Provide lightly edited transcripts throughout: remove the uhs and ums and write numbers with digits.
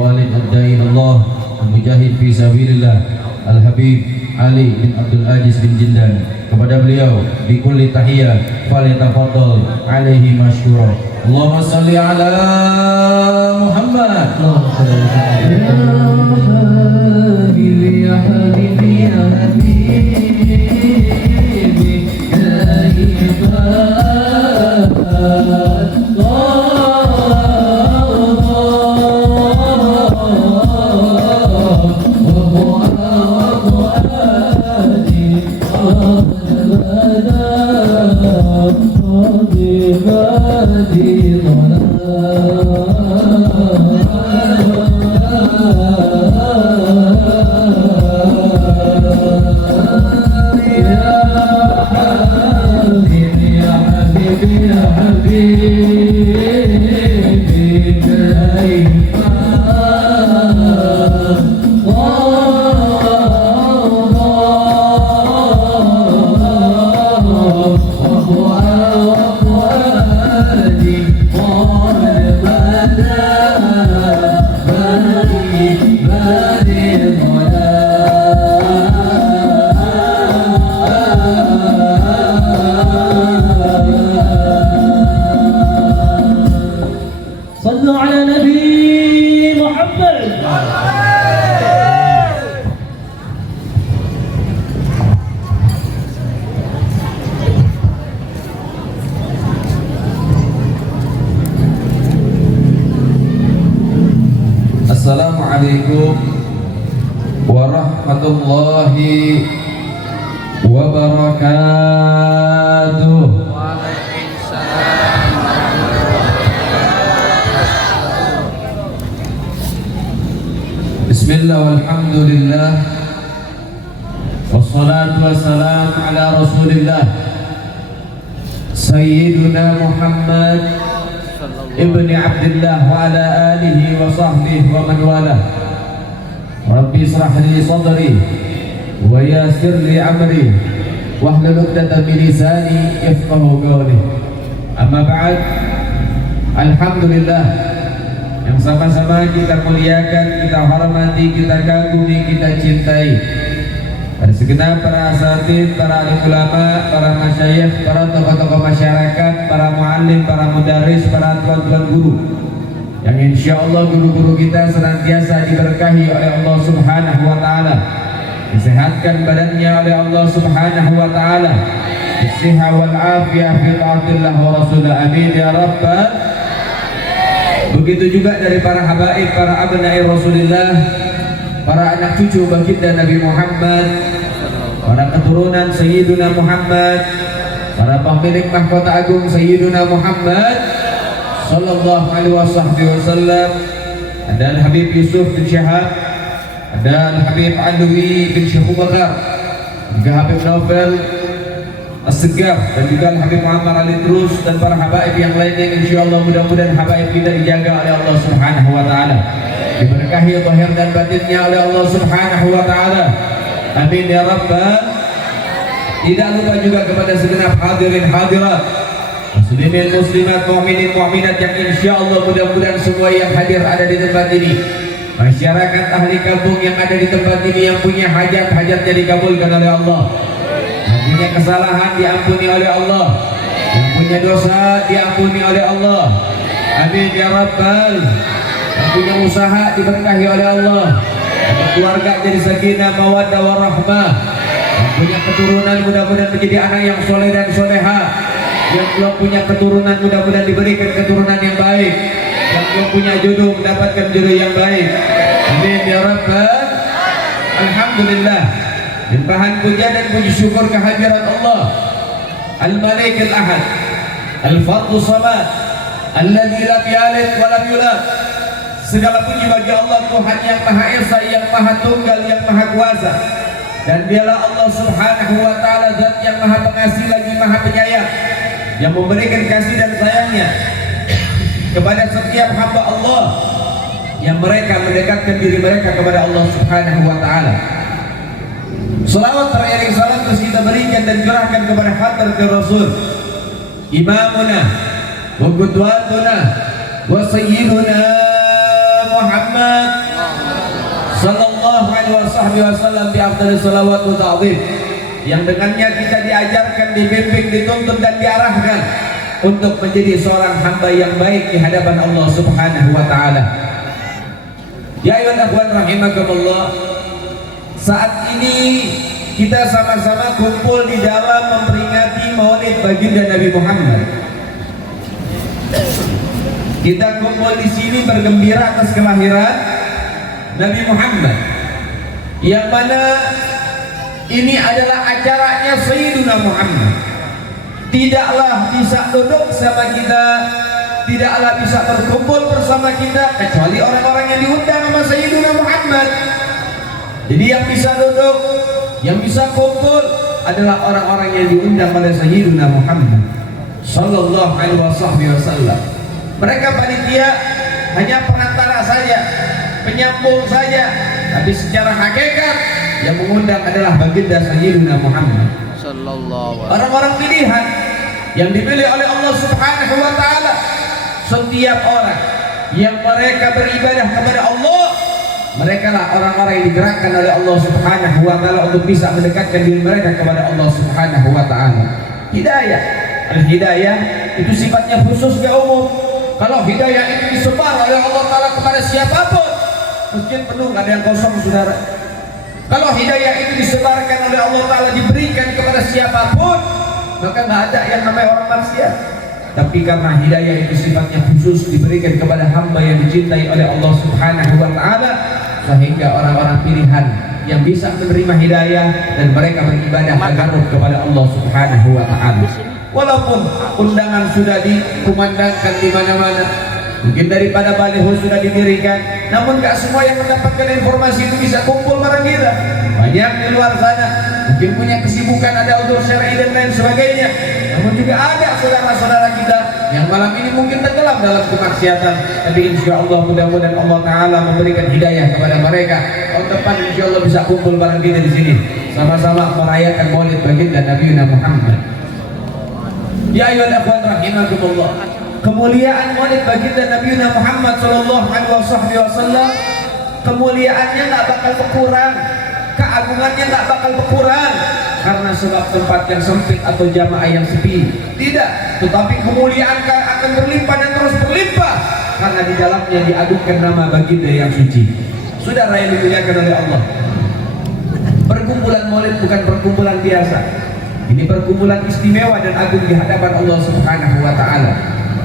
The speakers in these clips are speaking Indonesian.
Walid Ad-Da'i Allah Mujahid fi sabilillah Al-Habib Ali bin Abdul Aziz bin Jindan, kepada beliau bi kulli tahiyah falyatafaddal alaihi masyura. Allahumma shalli ala Muhammad. Ya habibi ya habibi ya habibi ya ibad Assalamualaikum warahmatullahi wabarakatuh. Bismillah walhamdulillah wassalatu wassalamu ala rasulillah Sayyiduna Muhammad ibni Abdillah wa ala alihi wa sahbihi wa man wala. Rabbi israh li sadri wa yassir li amri wahlul 'uqdatam min lisani yafqahu qawli. Amma ba'd. Alhamdulillah, yang sama-sama kita muliakan, kita hormati, kita kagumi, kita cintai pada segenap para asatidz, para alim ulama, para masyayikh, para tokoh-tokoh masyarakat, para muallim, para mudarris, para tuan-tuan guru, yang insya Allah guru-guru kita senantiasa diberkahi oleh Allah Subhanahu wa ta'ala, disehatkan badannya oleh Allah Subhanahu wa ta'ala, bisihah wal afiyah fi ta'atillah wa rasulah, amin ya rabbal. Begitu juga dari para habaib, para abna'i Rasulillah, para anak cucu baginda Nabi Muhammad, para keturunan Sayyiduna Muhammad, para pemilik mahkota agung Sayyiduna Muhammad sallallahu alaihi wasallam. Ada Al-Habib Yusuf bin Syahab, ada Al-Habib Alwi bin Syekh Bakar, juga Habib Novel As-Segar, dan juga Al-Habib Muhammad Ali Terus, dan para habaib yang lainnya. Insyaallah mudah-mudahan habaib kita dijaga oleh Allah Subhanahu wa ta'ala, diberkahi zahir dan batinnya oleh Allah Subhanahu wa ta'ala, amin ya rabbal. Tidak lupa juga kepada segenap hadirin hadirat, muslimin muslimat, mu'minin mu'minat yang insyaallah mudah-mudahan semua yang hadir ada di tempat ini, masyarakat ahli kampung yang ada di tempat ini, yang punya hajat-hajatnya dikabulkan oleh Allah, yang punya kesalahan diampuni oleh Allah, yang punya dosa diampuni oleh Allah, amin ya rabbal. Yang punya usaha diberkahi oleh Allah, yang keluarga jadi sakinah mawaddah warahmah, yang punya keturunan mudah-mudahan menjadi anak yang soleh dan soleha, yang belum punya keturunan mudah-mudahan diberikan keturunan yang baik, yang belum punya jodoh mendapatkan jodoh yang baik, amin ya rabbal. Alhamdulillah, limpahan puja dan puji syukur kehadirat Allah Al-Malik Al-Ahad Al-Fadl Samad alladzi lam yalid wa lam yulad. Segala puji bagi Allah, Tuhan yang Maha Esa, yang Maha Tunggal, yang Maha Kuasa, dan dialah Allah Subhanahu wa ta'ala zat yang Maha Pengasih lagi Maha Penyayang, yang memberikan kasih dan sayangnya kepada setiap hamba Allah yang mereka mendekatkan diri mereka kepada Allah Subhanahu wa ta'ala. Salawat teriring salam terus kita berikan dan curahkan kepada hadratul Rasul, imamuna wa qudwatuna wa sayyiduna Muhammad wasallam bi afdhalis shalawat wa ta'zim, yang dengannya kita diajarkan, dibimbing, dituntun dan diarahkan untuk menjadi seorang hamba yang baik di hadapan Allah Subhanahu wa taala. Ya ayyuhal akhwan rahimakumullah, saat ini kita sama-sama kumpul di dalam memperingati Maulid baginda Nabi Muhammad. Kita kumpul di sini bergembira atas kelahiran Nabi Muhammad, yang mana ini adalah acaranya Sayyiduna Muhammad. Tidaklah bisa duduk sama kita, tidaklah bisa berkumpul bersama kita kecuali orang-orang yang diundang sama Sayyiduna Muhammad. Jadi yang bisa duduk, yang bisa kumpul adalah orang-orang yang diundang oleh Sayyiduna Muhammad sallallahu alaihi wasallam. Mereka panitia hanya perantara saja, penyambung saja, tapi secara hakikat yang mengundang adalah baginda Sayyiduna Muhammad sallallahu alaihi wasallam. Orang-orang pilihan yang dipilih oleh Allah Subhanahu wa taala. Setiap orang yang mereka beribadah kepada Allah, mereka lah orang-orang yang digerakkan oleh Allah Subhanahu wa taala untuk bisa mendekatkan diri mereka kepada Allah Subhanahu wa taala. Hidayah, al-hidayah itu sifatnya khusus ke umum. Kalau hidayah itu disebar oleh Allah taala kepada siapapun, masjid penuh, ada yang kosong, saudara. Kalau hidayah itu disebarkan oleh Allah taala, diberikan kepada siapapun, maka nggak ada yang namanya orang maksiat. Tapi karena hidayah itu sifatnya khusus, diberikan kepada hamba yang dicintai oleh Allah Subhanahu wa taala, sehingga orang-orang pilihan yang bisa menerima hidayah dan mereka beribadah takarrub kepada Allah Subhanahu wa taala. Walaupun undangan sudah dikumandangkan di mana-mana, mungkin daripada baliho sudah didirikan, namun gak semua yang mendapatkan informasi itu bisa kumpul bareng kita. Banyak di luar sana mungkin punya kesibukan, ada udzur syar'i dan lain sebagainya. Namun juga ada saudara-saudara kita yang malam ini mungkin tenggelam dalam kemaksiatan, tapi insya Allah mudah-mudahan Allah Taala memberikan hidayah kepada mereka. Tahun depan insya Allah bisa kumpul bareng kita di sini, sama-sama merayakan Maulid baginda Nabi Muhammad. Ya ayyuhal akhwan rahimakumullah, kemuliaan Maulid baginda Nabi Muhammad sallallahu alaihi wasallam, kemuliaannya nggak bakal berkurang, keagungannya nggak bakal berkurang karena sebab tempat yang sempit atau jamaah yang sepi. Tidak, tetapi kemuliaan akan berlimpah dan terus berlimpah karena di dalamnya diagungkan nama baginda yang suci. Saudara yang dimuliakan oleh Allah, perkumpulan Maulid bukan perkumpulan biasa. Ini perkumpulan istimewa dan agung di hadapan Allah Subhanahu wa taala.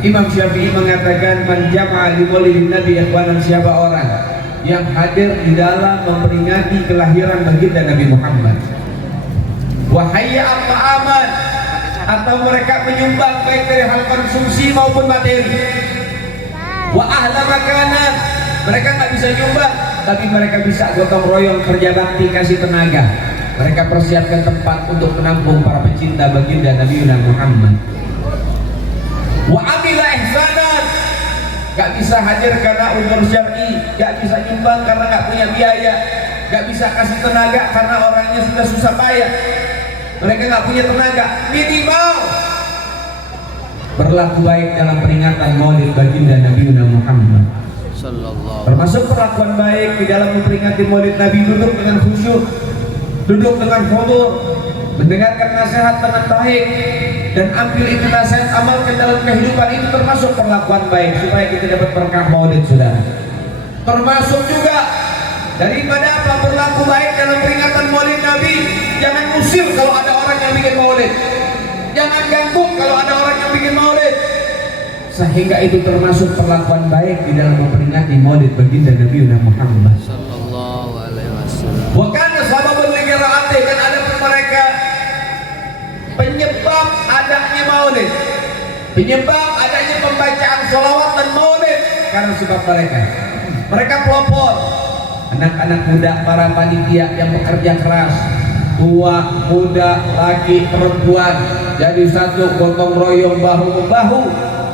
Imam Syafi'i mengatakan, man jama'a li maulidin nabi ikhwanan, siapa orang yang hadir di dalam memperingati kelahiran baginda Nabi Muhammad, wa hayya ta'aman, atau mereka menyumbang baik dari hal konsumsi maupun materi, wa ahla makanan, mereka nggak bisa nyumbang tapi mereka bisa gotong royong kerja bakti, kasih tenaga. Mereka persiapkan tempat untuk menampung para pecinta baginda Nabi Muhammad. Wa amila ihsanan, gak bisa hadir karena udzur syar'i, gak bisa nyumbang karena gak punya biaya, gak bisa kasih tenaga karena orangnya sudah susah payah, mereka gak punya tenaga. Minimal berlaku baik dalam peringatan Maulid baginda Nabi Muhammad. Termasuk perlakuan baik di dalam memperingati Maulid Nabi, duduk dengan khusyuk, duduk dengan khudu', mendengarkan nasihat dengan baik dan ambil itu nasihat, amalkan dalam kehidupan. Itu termasuk perlakuan baik supaya kita dapat berkah Maulid, saudara. Termasuk juga daripada apa, berlaku baik dalam peringatan Maulid Nabi. Jangan usir kalau ada orang yang bikin Maulid, jangan ganggu kalau ada orang yang bikin Maulid, sehingga itu termasuk perlakuan baik di dalam memperingati Maulid baginda Nabi Muhammad sallallahu alaihi wasallam. Wa kana sababun liqira'ati, dan ada mereka penyebab adanya Maulid, penyebab adanya pembacaan sholawat dan Maulid, karena sebab mereka pelopor, anak-anak muda, para panitia yang bekerja keras, tua, muda, laki, perempuan, jadi satu, gotong royong, bahu membahu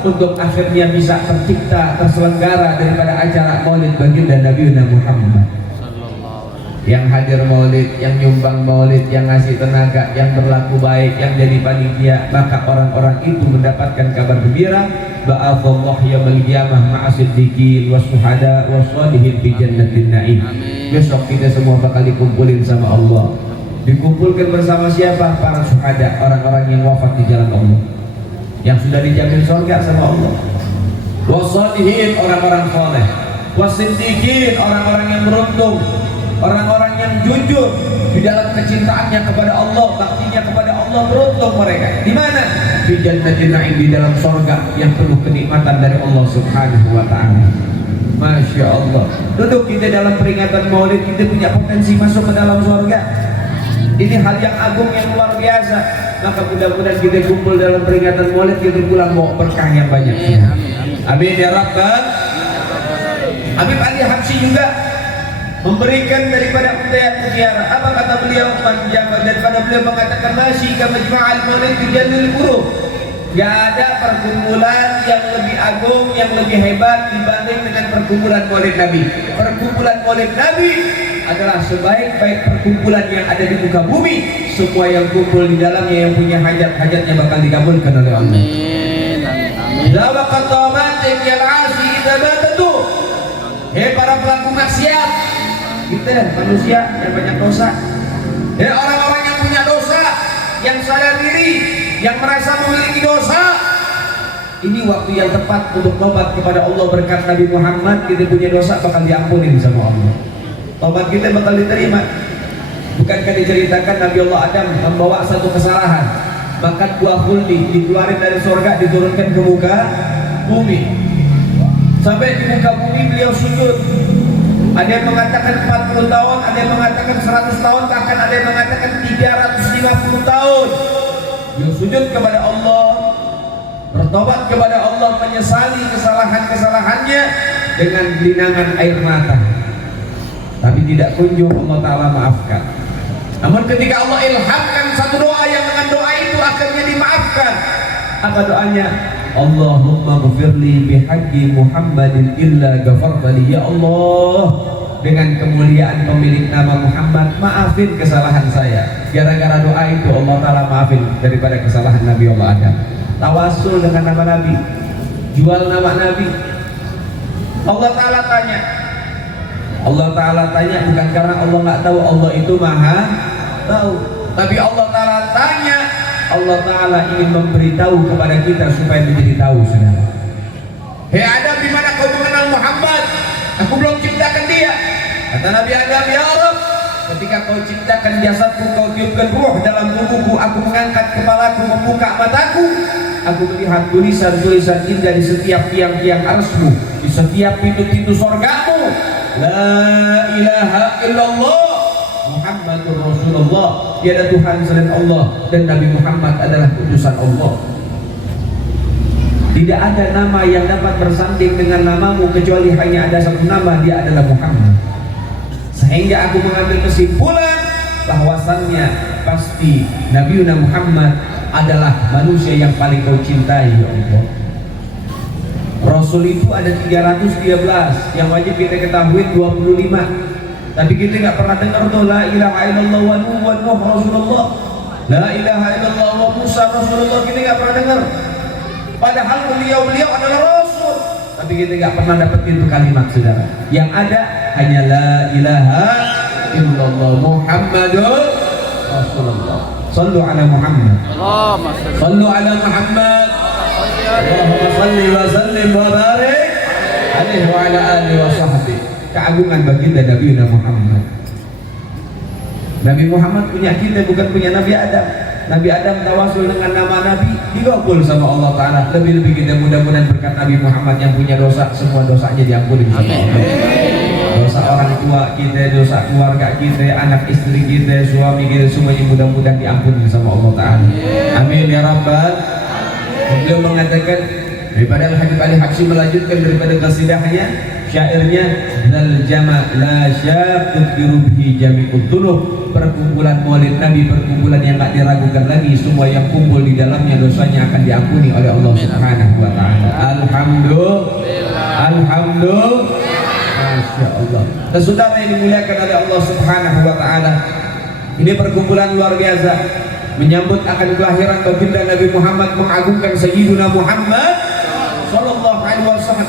untuk akhirnya bisa tercipta, terselenggara daripada acara Maulid baginda Nabi Muhammad. Yang hadir Maulid, yang nyumbang Maulid, yang ngasih tenaga, yang berlaku baik, yang jadi panitia, maka orang-orang itu mendapatkan kabar gembira ba'athallah yaumil qiyamah ma'as-siddiqin was-syuhada was-shalihin fi jannatin na'im. Besok kita semua bakal dikumpulin sama Allah. Dikumpulkan bersama siapa? Para syuhada, orang-orang yang wafat di jalan Allah, yang sudah dijamin surga sama Allah. Was-shalihin, orang-orang saleh. Was-siddiqin, orang-orang yang beruntung, orang-orang yang jujur di dalam kecintaannya kepada Allah, baktinya kepada Allah, beruntung mereka. Di mana? Di jannatin na'im, di dalam surga yang penuh kenikmatan dari Allah Subhanahu wa taala. Masya Allah. Duduk kita dalam peringatan Maulid, kita punya potensi masuk ke dalam surga. Ini hal yang agung, yang luar biasa. Maka mudah-mudahan kita kumpul dalam peringatan Maulid, kita pulang bawa berkah yang banyak. Amin ya Rabbal. Habib Ali Habsyi juga memberikan daripada untayan mutiara. Apa kata beliau? Daripada beliau mengatakan masih ka majma'al maulid bijallil qurub. Gak ada perkumpulan yang lebih agung, yang lebih hebat dibanding dengan perkumpulan Maulid Nabi. Perkumpulan Maulid Nabi adalah sebaik-baik perkumpulan yang ada di muka bumi. Semua yang kumpul di dalamnya, yang punya hajat-hajatnya bakal dikabulkan oleh Allah. Amin. Lawaqat tamatin yal asi idza batatu. Hei para pelaku maksiat, kita manusia yang banyak dosa. Hei orang-orang yang punya dosa, yang sadar diri, yang merasa memiliki dosa, ini waktu yang tepat untuk tobat kepada Allah. Berkat Nabi Muhammad, kita punya dosa bakal diampuni sama Allah. Tobat kita bakal diterima. Bukankah diceritakan Nabi Allah Adam membawa satu kesalahan, makan buah khuldi, dikeluarin dari surga, diturunkan ke muka bumi. Sampai di muka bumi beliau sujud. Ada yang mengatakan 40 tahun, ada yang mengatakan 100 tahun, bahkan ada yang mengatakan 350 tahun. Beliau sujud kepada Allah, bertobat kepada Allah, menyesali kesalahan-kesalahannya dengan gelinangan air mata. Tapi tidak kunjung Allah Ta'ala maafkan. Namun ketika Allah ilhamkan satu doa yang dengan doa itu akhirnya dimaafkan. Apa doanya? Allahumma ghfirli bihaqqi Muhammadin illa ghafartali. Ya Allah, dengan kemuliaan pemilik nama Muhammad, maafin kesalahan saya. Gara-gara doa itu Allah Ta'ala maafin daripada kesalahan Nabi Allah Adam. Tawasul dengan nama Nabi, jual nama Nabi. Allah Ta'ala tanya, bukan karena Allah nggak tahu, Allah itu maha tahu. Tapi Allah Ta'ala tanya, Allah Ta'ala ingin memberitahu kepada kita supaya menjadi tahu, saudara. Hei Adam, di mana kau mengenal Muhammad? Aku belum ciptakan dia. Kata Nabi Adam, ya Allah, ketika kau ciptakan jasadku, kau tiupkan ruh dalam tubuhku, aku mengangkat kepalaku, membuka mataku, aku melihat tulisan-tulisan indah di setiap tiang-tiang arsmu, di setiap pintu-pintu surgamu. La ilaha illallah Muhammadur Rasulullah. Tiada Tuhan selain Allah, dan Nabi Muhammad adalah utusan Allah. Tidak ada nama yang dapat bersanding dengan namamu kecuali hanya ada satu nama, dia adalah Muhammad. Sehingga aku mengambil kesimpulan bahwasannya pasti Nabi Muhammad adalah manusia yang paling kau cintai, ya Allah. Rasul itu ada 313, yang wajib kita ketahui 25. Tapi kita nggak pernah dengar tuh la ilaha illallah wa Nuh Rasulullah, la ilaha illallah wa Musa Rasulullah, kita nggak pernah dengar. Padahal beliau adalah Rasul, tapi kita nggak pernah dapat itu kalimat, saudara. Yang ada hanya la ilaha illallah Muhammadur Rasulullah. Sallu ala Muhammad, sallu ala Muhammad, Allahumma salli wa sallim wa barik alaihi wa ala alihi wa sahbihi. Keagungan baginda Nabi Muhammad. Nabi Muhammad punya kita, bukan punya Nabi Adam. Nabi Adam tawasul dengan nama Nabi, dikabul sama Allah Ta'ala. Lebih-lebih kita mudah-mudahan berkat Nabi Muhammad yang punya dosa, semua dosanya diampuni sama Allah. Dosa orang tua kita, dosa keluarga kita, anak istri kita, suami kita, semuanya mudah-mudahan diampuni sama Allah Ta'ala. Amin ya Rabbal. Beliau mengatakan, daripada Habib Ali Habsyi melanjutkan daripada qasidahnya, syairnya, lal jama' la syaqut bihi jami'ud dzunub. Perkumpulan Maulid Nabi, perkumpulan yang tak diragukan lagi, semua yang kumpul di dalamnya dosanya akan diampuni oleh Allah Subhanahu wa taala. Alhamdulillah. Masya Allah. Dan saudara yang dimuliakan oleh Allah Subhanahu wa taala, ini perkumpulan luar biasa menyambut akan kelahiran baginda Nabi Muhammad, mengagungkan Sayyiduna Muhammad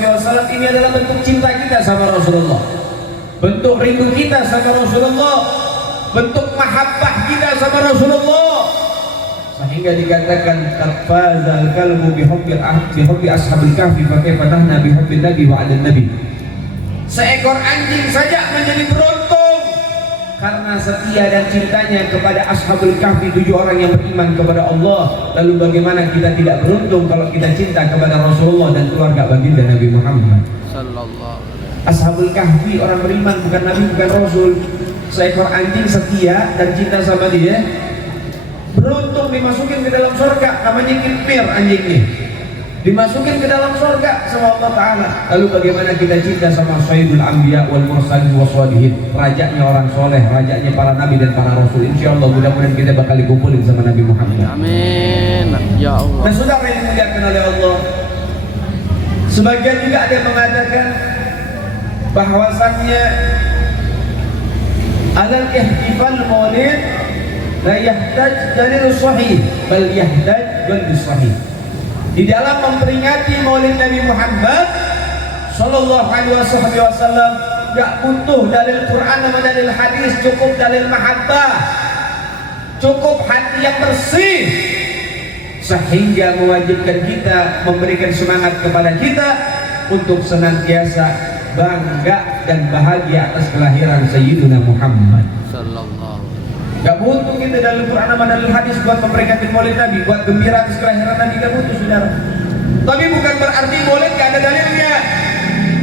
wasallam ini adalah bentuk cinta kita sama Rasulullah, bentuk rindu kita sama Rasulullah, bentuk mahabbah kita sama Rasulullah, sehingga dikatakan fazal kalbu bihubbi ashabil kahfi fa kaifa nahna bihubbi nabi wa ala nabi. Seekor anjing saja menjadi beruntung karena setia dan cintanya kepada ashabul kahfi, 7 orang yang beriman kepada Allah. Lalu bagaimana kita tidak beruntung kalau kita cinta kepada Rasulullah dan keluarga baginda Nabi Muhammad sallallahu alaihi wasallam. Ashabul kahfi orang beriman, bukan nabi, bukan rasul. Seekor anjing setia dan cinta sama dia, beruntung dimasukin ke dalam surga. Namanya kitmir anjing ini, dimasukin ke dalam surga sama Allah Ta'ala. Lalu bagaimana kita cinta sama Sayyidul Anbiya wal Mursalin wassalihin, rajanya orang soleh, rajanya para nabi dan para rasul. Insya Allah mudah-mudahan kita bakal dikumpulin sama Nabi Muhammad. Amin ya Allah. Nah saudara yang dimuliakan oleh Allah, sebagian juga ada yang mengatakan bahwasannya alal ihtifal maulid la yahtaj dalil sahih bal yahtaj dalil sahih. Di dalam memperingati maulid Nabi Muhammad sallallahu alaihi wasallam gak butuh dalil Quran sama dalil hadis, cukup dalil mahabbah, cukup hati yang bersih, sehingga mewajibkan kita, memberikan semangat kepada kita untuk senantiasa bangga dan bahagia atas kelahiran Sayyidina Muhammad sallallahu. Gak butuh kita dalam Quran sama dalil hadis buat memperingati maulid Nabi, buat gembira atas kelahiran Nabi, gak butuh saudara. Tapi bukan berarti maulid gak ada dalilnya,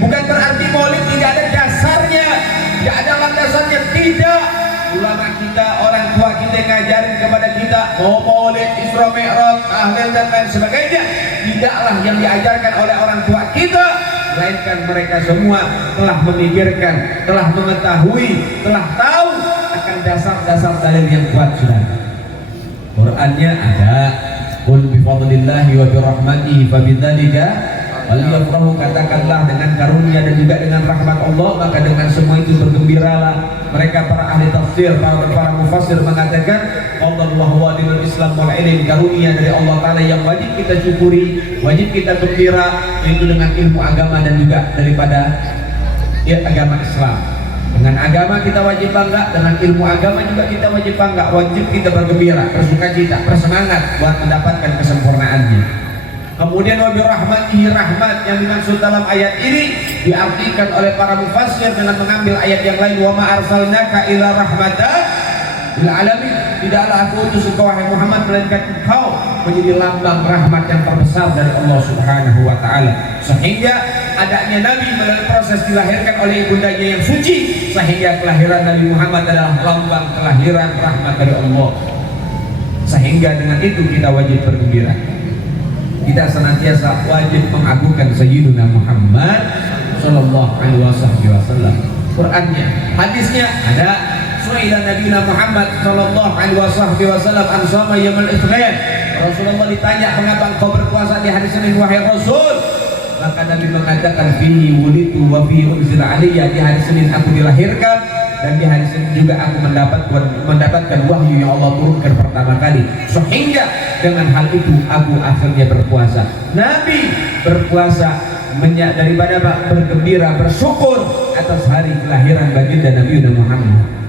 bukan berarti maulid tidak ada dasarnya, gak ada landasannya, tidak. Ulama kita, orang tua kita ngajarin kepada kita mau maulid, Isra Mi'raj, tahlil dan lain sebagainya, tidaklah yang diajarkan oleh orang tua kita, melainkan mereka semua telah memikirkan, telah mengetahui, telah tahu akan dasar-dasar dalil yang kuat sudah. Qurannya ada, qul bi fadlillahi wa bi rahmatihi fa bidzalika falyafrahu, katakanlah dengan karunia dan juga dengan rahmat Allah maka dengan semua itu bergembiralah. Mereka para ahli tafsir, para mufassir mengatakan Allah wa huwa dinul Islam wal ilm, karunia dari Allah Ta'ala yang wajib kita syukuri, wajib kita gembira, yaitu dengan ilmu agama dan juga daripada agama Islam. Dengan agama kita wajib bangga, dengan ilmu agama juga kita wajib bangga, wajib kita bergembira, bersukacita, bersemangat buat mendapatkan kesempurnaannya. Kemudian wabi rahmatihi, rahmat yang dimaksud dalam ayat ini diartikan oleh para mufassir dengan mengambil ayat yang lain, wa ma arsalnaka illa rahmatan lil alamin, tidaklah aku utus engkau wahai Muhammad melainkan engkau menjadi lambang rahmat yang terbesar dari Allah Subhanahu wa taala. Sehingga adanya Nabi melalui proses dilahirkan oleh ibundanya yang suci, sehingga kelahiran Nabi Muhammad adalah lambang kelahiran rahmat dari Allah. Sehingga dengan itu kita wajib bergembira, kita senantiasa wajib mengagungkan Sayyidina Muhammad sallallahu alaihi wasallam. Qurannya, hadisnya ada. Su'ila Nabiuna Muhammad sallallahu alaihi wasallam an shoma yaumul itsnin. Rasulullah ditanya, mengapa engkau berpuasa di hari Senin wahai Rasul? Maka Nabi mengatakan, fihi wulitu wa fihi unzila alayya, di hari Senin aku dilahirkan dan di hari Senin juga aku mendapatkan wahyu yang Allah turunkan pertama kali. Sehingga dengan hal itu aku akhirnya berpuasa. Nabi berpuasa daripada bergembira, bersyukur atas hari kelahiran baginda Nabi Muhammad.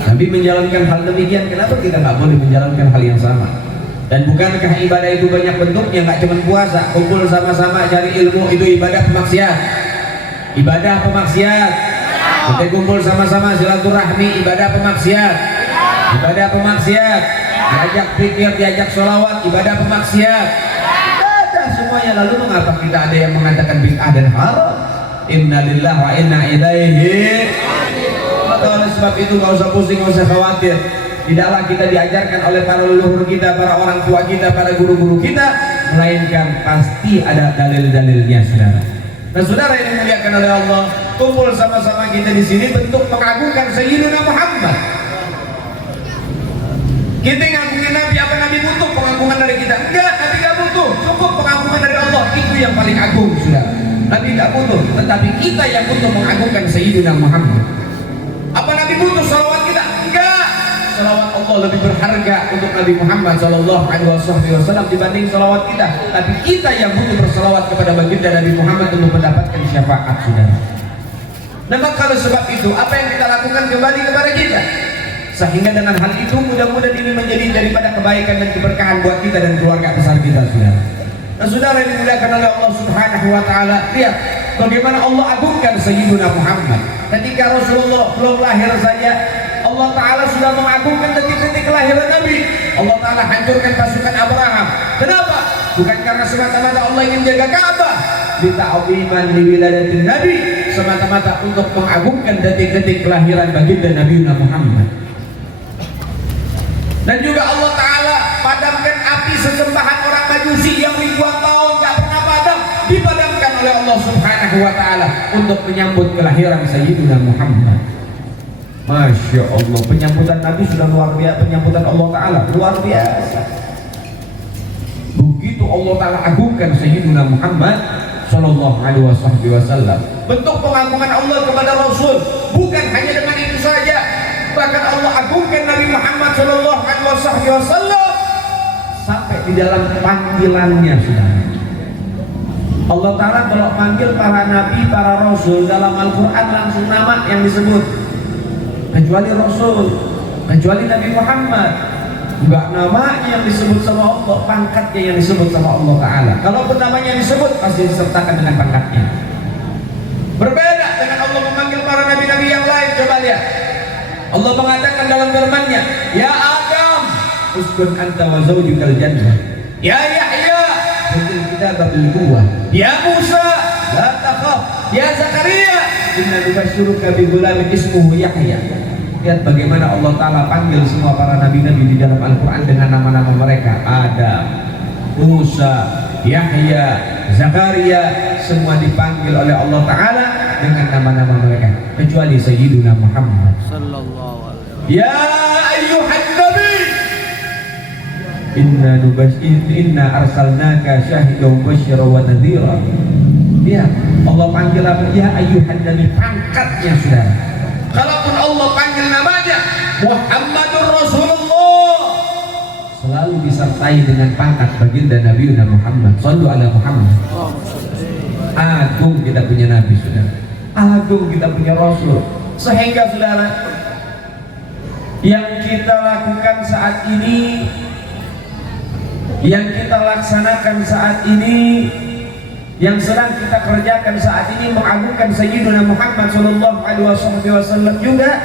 Nabi menjalankan hal demikian, kenapa kita nggak boleh menjalankan hal yang sama? Dan bukankah ibadah itu banyak bentuknya, nggak cuma puasa, kumpul sama-sama cari ilmu itu ibadah pemaksiat. Ibadah pemaksiat. Kita kumpul sama-sama silaturahmi, ibadah pemaksiat. Ibadah pemaksiat. Diajak pikir, diajak sholawat, ibadah pemaksiat. Ibadah semuanya. Lalu mengapa kita ada yang mengatakan bid'ah dan haram? Inna lillahi wa inna ilaihi. Maka oleh sebab itu nggak usah pusing, nggak usah khawatir. Tidaklah kita diajarkan oleh para leluhur kita, para orang tua kita, para guru-guru kita, melainkan pasti ada dalil-dalilnya, saudara. Nah, saudara yang dimuliakan oleh Allah, kumpul sama-sama kita di sini bentuk mengagungkan Sayyidina Muhammad. Kita ngagungin Nabi, apa Nabi butuh pengagungan dari kita? Enggak, Nabi gak butuh, cukup pengagungan dari Allah, itu yang paling agung, saudara. Nabi gak butuh, tetapi kita yang butuh mengagungkan Sayyidina Muhammad. Apa Nabi butuh salawat kita? Enggak. salawat Allah lebih berharga untuk Nabi Muhammad Sallallahu Alaihi Wasallam dibanding salawat kita. Tapi kita yang butuh bersalawat kepada baginda Nabi Muhammad untuk mendapatkan syafaat, saudara. Nah, maka kalau sebab itu apa yang kita lakukan kembali kepada kita, sehingga dengan hal itu mudah-mudahan ini menjadi daripada kebaikan dan keberkahan buat kita dan keluarga besar kita, saudara. Nah, saudara yang dimuliakan oleh Allah Subhanahu Wa Taala, lihat bagaimana Allah agungkan Sayyidina Muhammad. Ketika Rasulullah belum lahir saja, Allah Ta'ala sudah mengagungkan detik-detik kelahiran Nabi. Allah Ta'ala hancurkan pasukan Abraham. Kenapa? Bukan karena semata-mata Allah ingin jaga Ka'bah, bita'ziman li wiladatin Nabi, semata-mata untuk mengagungkan detik-detik kelahiran baginda Nabi Muhammad. Dan juga Allah Ta'ala padamkan api sesembahan orang Majusi yang ribuan tahun tak pernah padam, dipadamkan oleh Allah Subhanahu Wa Ta'ala untuk menyambut kelahiran Sayyidina Muhammad. Masya Allah, penyambutan Nabi sudah luar biasa, penyambutan Allah Ta'ala luar biasa. Begitu Allah Ta'ala agungkan Sayyidina Muhammad Sallallahu Alaihi Wasallam. Bentuk pengagungan Allah kepada Rasul bukan hanya dengan itu saja, bahkan Allah agungkan Nabi Muhammad Sallallahu Alaihi Wasallam sampai di dalam panggilannya, saudara. Allah Ta'ala kalau panggil para nabi, para rasul dalam Al-Quran langsung nama yang disebut, kecuali Rasul, kecuali Nabi Muhammad, enggak namanya yang disebut sama Allah, pangkatnya yang disebut sama Allah Ta'ala. Kalaupun namanya disebut pasti disertakan dengan pangkatnya. Berbeda dengan Allah memanggil para nabi-nabi yang lain. Coba lihat, Allah mengatakan dalam firman-Nya, ya Adam uskun anta wa zawjukal jannah, ya Yahya khudhil kitaba bil quwwah, ya Musa la takhaf, ya Zakaria inna nubasyyiruka bi ghulamin ismuhu Yahya. Lihat bagaimana Allah Ta'ala panggil semua para nabi-nabi di dalam Al-Quran dengan nama-nama mereka. Adam, Musa, Yahya, Zakaria, semua dipanggil oleh Allah Ta'ala dengan nama-nama mereka, kecuali Sayyidina Muhammad Sallallahu Alaihi Wasallam. Ya ayyuhan nabi inna arsalnaka syahidan wa basyira wa nadhira. Ya, Allah panggil apa? Ya ayyuhan nabi, pangkatnya, saudara. Kalaupun Allah panggil namanya Muhammadur Rasulullah, selalu disertai dengan pangkat baginda Nabi Muhammad. Shallu ala Muhammad. Agung kita punya Nabi, saudara. Agung kita punya Rasul. Sehingga, saudara, yang kita lakukan saat ini, yang kita laksanakan saat ini, yang sedang kita kerjakan saat ini mengagungkan Sayyidina Muhammad Sallallahu Alaihi Wasallam juga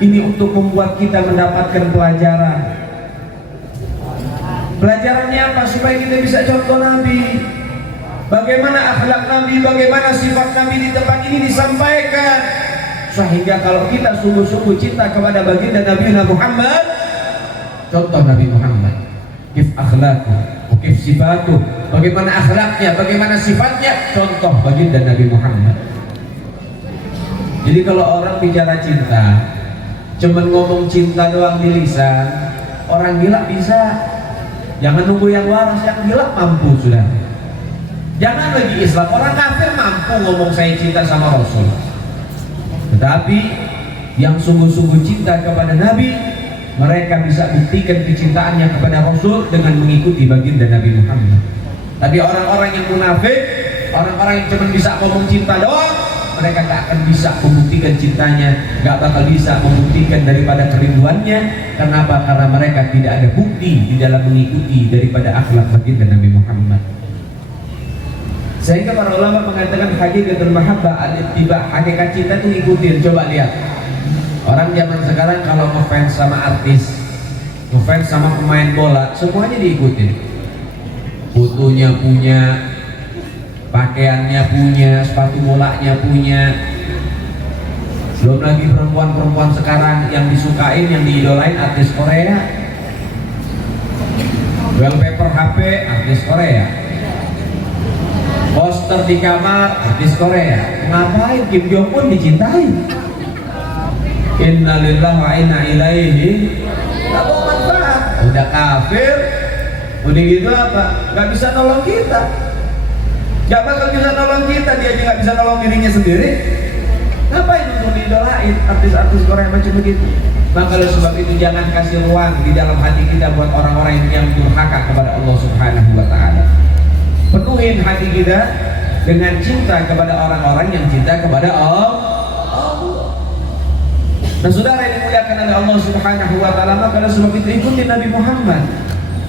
ini untuk membuat kita mendapatkan pelajaran. Pelajarannya apa? Supaya kita bisa contoh Nabi, bagaimana akhlak Nabi, bagaimana sifat Nabi di tempat ini disampaikan, sehingga kalau kita sungguh-sungguh cinta kepada baginda Nabi Muhammad, contoh Nabi Muhammad, kif akhlaku, kif sifatu, bagaimana akhlaknya, bagaimana sifatnya, contoh baginda Nabi Muhammad. Jadi kalau orang bicara cinta, cuman ngomong cinta doang di lisan, orang gila bisa. Jangan nunggu yang waras, yang gila mampu, sudah. Jangan lagi Islam, orang kafir mampu ngomong saya cinta sama Rasul. Tetapi yang sungguh-sungguh cinta kepada Nabi, mereka bisa buktikan kecintaannya kepada Rasul dengan mengikuti baginda Nabi Muhammad. Tapi orang-orang yang munafik, orang-orang yang cuma bisa ngomong cinta doang, mereka gak akan bisa membuktikan cintanya, gak bakal bisa membuktikan daripada kerinduannya. Kenapa? Karena mereka tidak ada bukti di dalam mengikuti daripada akhlak baginda Nabi Muhammad. Sehingga para ulama mengatakan hakikatul mahabbah al-ittiba, hakikat cinta itu ngikutin. Coba lihat orang zaman sekarang kalau ngefans sama artis, ngefans sama pemain bola, semuanya diikutin. Fotonya punya, pakaiannya punya, sepatu bolanya punya. Belum lagi perempuan-perempuan sekarang yang disukain, yang diidolain artis Korea. Wallpaper HP artis Korea, poster di kamar artis Korea. Ngapain Kim Jong Un dicintai? Innalillahi wa inna ilaihi. Gak mau manfaat, udah kafir, udah gitu apa? Gak bisa nolong kita, gak bakal bisa nolong kita. Dia aja gak bisa nolong dirinya sendiri, ngapain untuk diidolain? artis-artis Korea macam begitu. Maka oleh sebab itu jangan kasih ruang di dalam hati kita buat orang-orang yang durhaka kepada Allah Subhanahu wa taala. Penuhin hati kita dengan cinta kepada orang-orang yang cinta kepada Allah. Nah, saudara yang dimuliakan oleh Allah Subhanahu wa taala, maka oleh sebab itu ikutin Nabi Muhammad.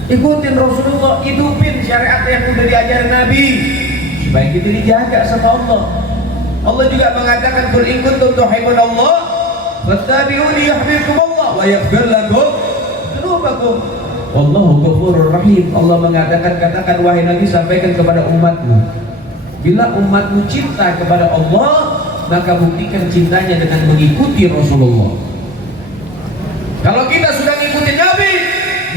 Ikutin Rasulullah, hidupin syariat yang sudah diajarin Nabi supaya kita dijaga sama Allah. Allah juga mengatakan qul in kuntum tuhibbunallah fattabi'uni yuhibbukumullah wa yaghfir lakum dzunubakum wallahu ghafurur rahim. Allah mengatakan, katakan wahai Nabi, sampaikan kepada umatmu, bila umatmu cinta kepada Allah, maka buktikan cintanya dengan mengikuti Rasulullah. Kalau kita sudah ngikutin Nabi,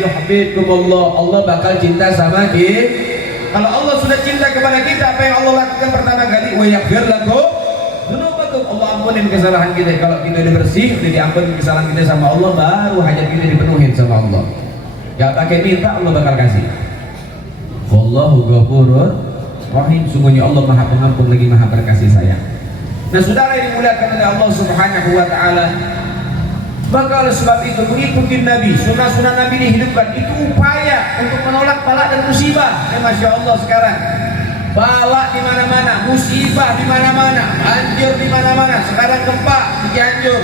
yuhibbukumullah, Allah bakal cinta sama kita. Kalau Allah sudah cinta kepada kita, apa yang Allah lakukan pertama kali? Wa yaghfir lakum dzunubakum, Allah ampunin kesalahan kita. Kalau kita udah bersih, udah diampuni kesalahan kita sama Allah, baru hajat kita dipenuhin sama Allah. Gak pakai minta, Allah bakal kasih. Wallahu ghafurur rahim, sungguhnya Allah Maha Pengampun lagi Maha Berkasih sayang. Nah, saudara yang dimuliakan oleh Allah Subhanahu wa taala, maka oleh sebab itu mengikuti Nabi, sunnah-sunnah Nabi dihidupkan, itu upaya untuk menolak bala dan musibah. Ya, Masya Allah, sekarang bala di mana-mana, musibah di mana-mana, banjir di mana-mana. Sekarang gempa di Cianjur,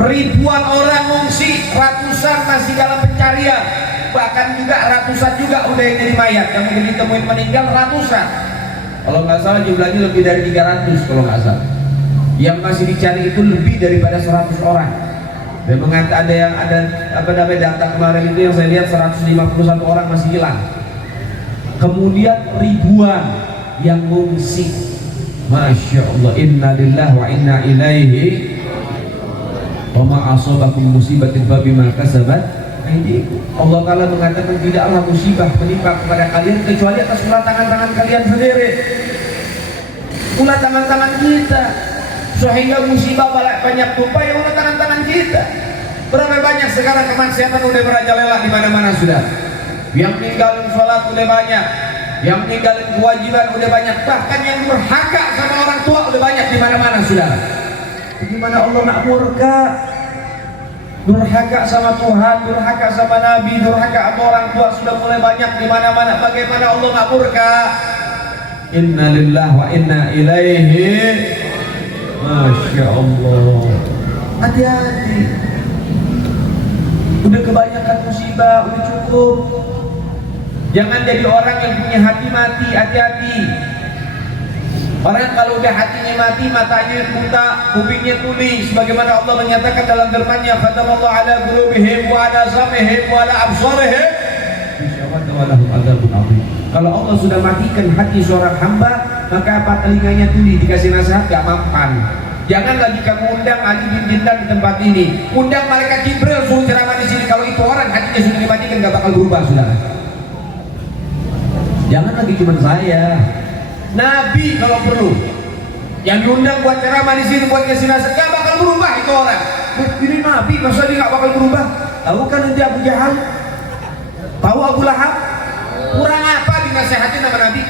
ribuan orang mengungsi, ratusan masih dalam pencarian, bahkan juga ratusan juga udah yang jadi mayat, yang mungkin ditemuin meninggal ratusan. Kalau nggak salah jumlahnya lebih dari 300 kalau nggak salah. Yang masih dicari itu lebih daripada 100 orang. Dan mengatakan ada apa namanya, data kemarin itu yang saya lihat 151 orang masih hilang. Kemudian ribuan yang mengungsi. Masya Allah, inna lillahi wa inna ilaihi. Wa ma asabakum musibatin fabima kasabat aydikum. Allah Ta'ala mengatakan tidaklah musibah menimpa kepada kalian kecuali atas ulah tangan-tangan kalian sendiri. Ulah tangan-tangan kita. Sehingga musibah banyak tumpah yang ulah tangan-tangan kita. Berapa banyak sekarang kemaksiatan udah merajalela di mana-mana sudah. Yang ninggalin sholat udah banyak, yang ninggalin kewajiban udah banyak, bahkan yang durhaka sama orang tua udah banyak di mana-mana sudah. Gimana Allah nak murka? Durhaka sama Tuhan, durhaka sama Nabi, durhaka sama orang tua sudah mulai banyak di mana-mana. Bagaimana Allah nak murka? Inna lillahi wa inna ilaihi. Masya Allah. Hati-hati. Udah kebanyakan musibah, udah cukup. Jangan jadi orang yang punya hati mati. Hati-hati. Orang kalau udah hatinya mati, matanya buta, kupingnya tuli, sebagaimana Allah menyatakan dalam firman-Nya, khatamallahu ala qulubihim wa ala sam'ihim wa ala absarihim bisyawatan wa lahum adzabun adzim. Kalau Allah sudah matikan hati seorang hamba, maka apa, telinganya tuli, dikasih nasihat gak mampan. Jangan lagi kamu undang Ali bin Jindan di tempat ini, undang malaikat Jibril suruh ceramah di sini. Kalau itu orang hatinya sudah dimatikan, gak bakal berubah, saudara. Jangan lagi cuma saya. Nabi kalau perlu yang diundang buat ceramah di sini, buat ngasih nasihat, gak bakal berubah itu orang. Ini Nabi, masa dia gak bakal berubah? Tahu kan nanti Abu Jahal, tahu Abu Lahab, kurang apa dinasihatin sama Nabi?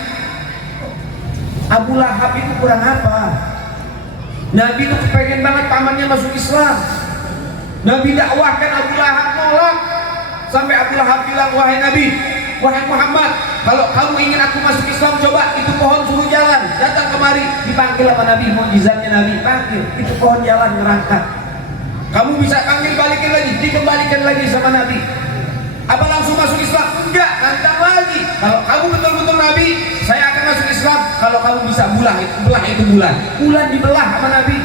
Abu Lahab itu kurang apa? Nabi itu pengen banget pamannya masuk Islam. Nabi dakwahkan, Abu Lahab nolak. Sampai Abu Lahab bilang, wahai Nabi, wahai Muhammad, kalau kamu ingin aku masuk Islam, coba itu pohon suruh jalan, datang kemari. Dipanggil sama Nabi, mukjizatnya Nabi, panggil itu pohon jalan ngerangkak. Kamu bisa panggil, balikin lagi, dikembalikan lagi sama Nabi. Apa langsung masuk Islam? Enggak, nantang lagi. Kalau kamu betul-betul Nabi, saya akan masuk Islam kalau kamu bisa belah itu bulan. Bulan dibelah sama Nabi.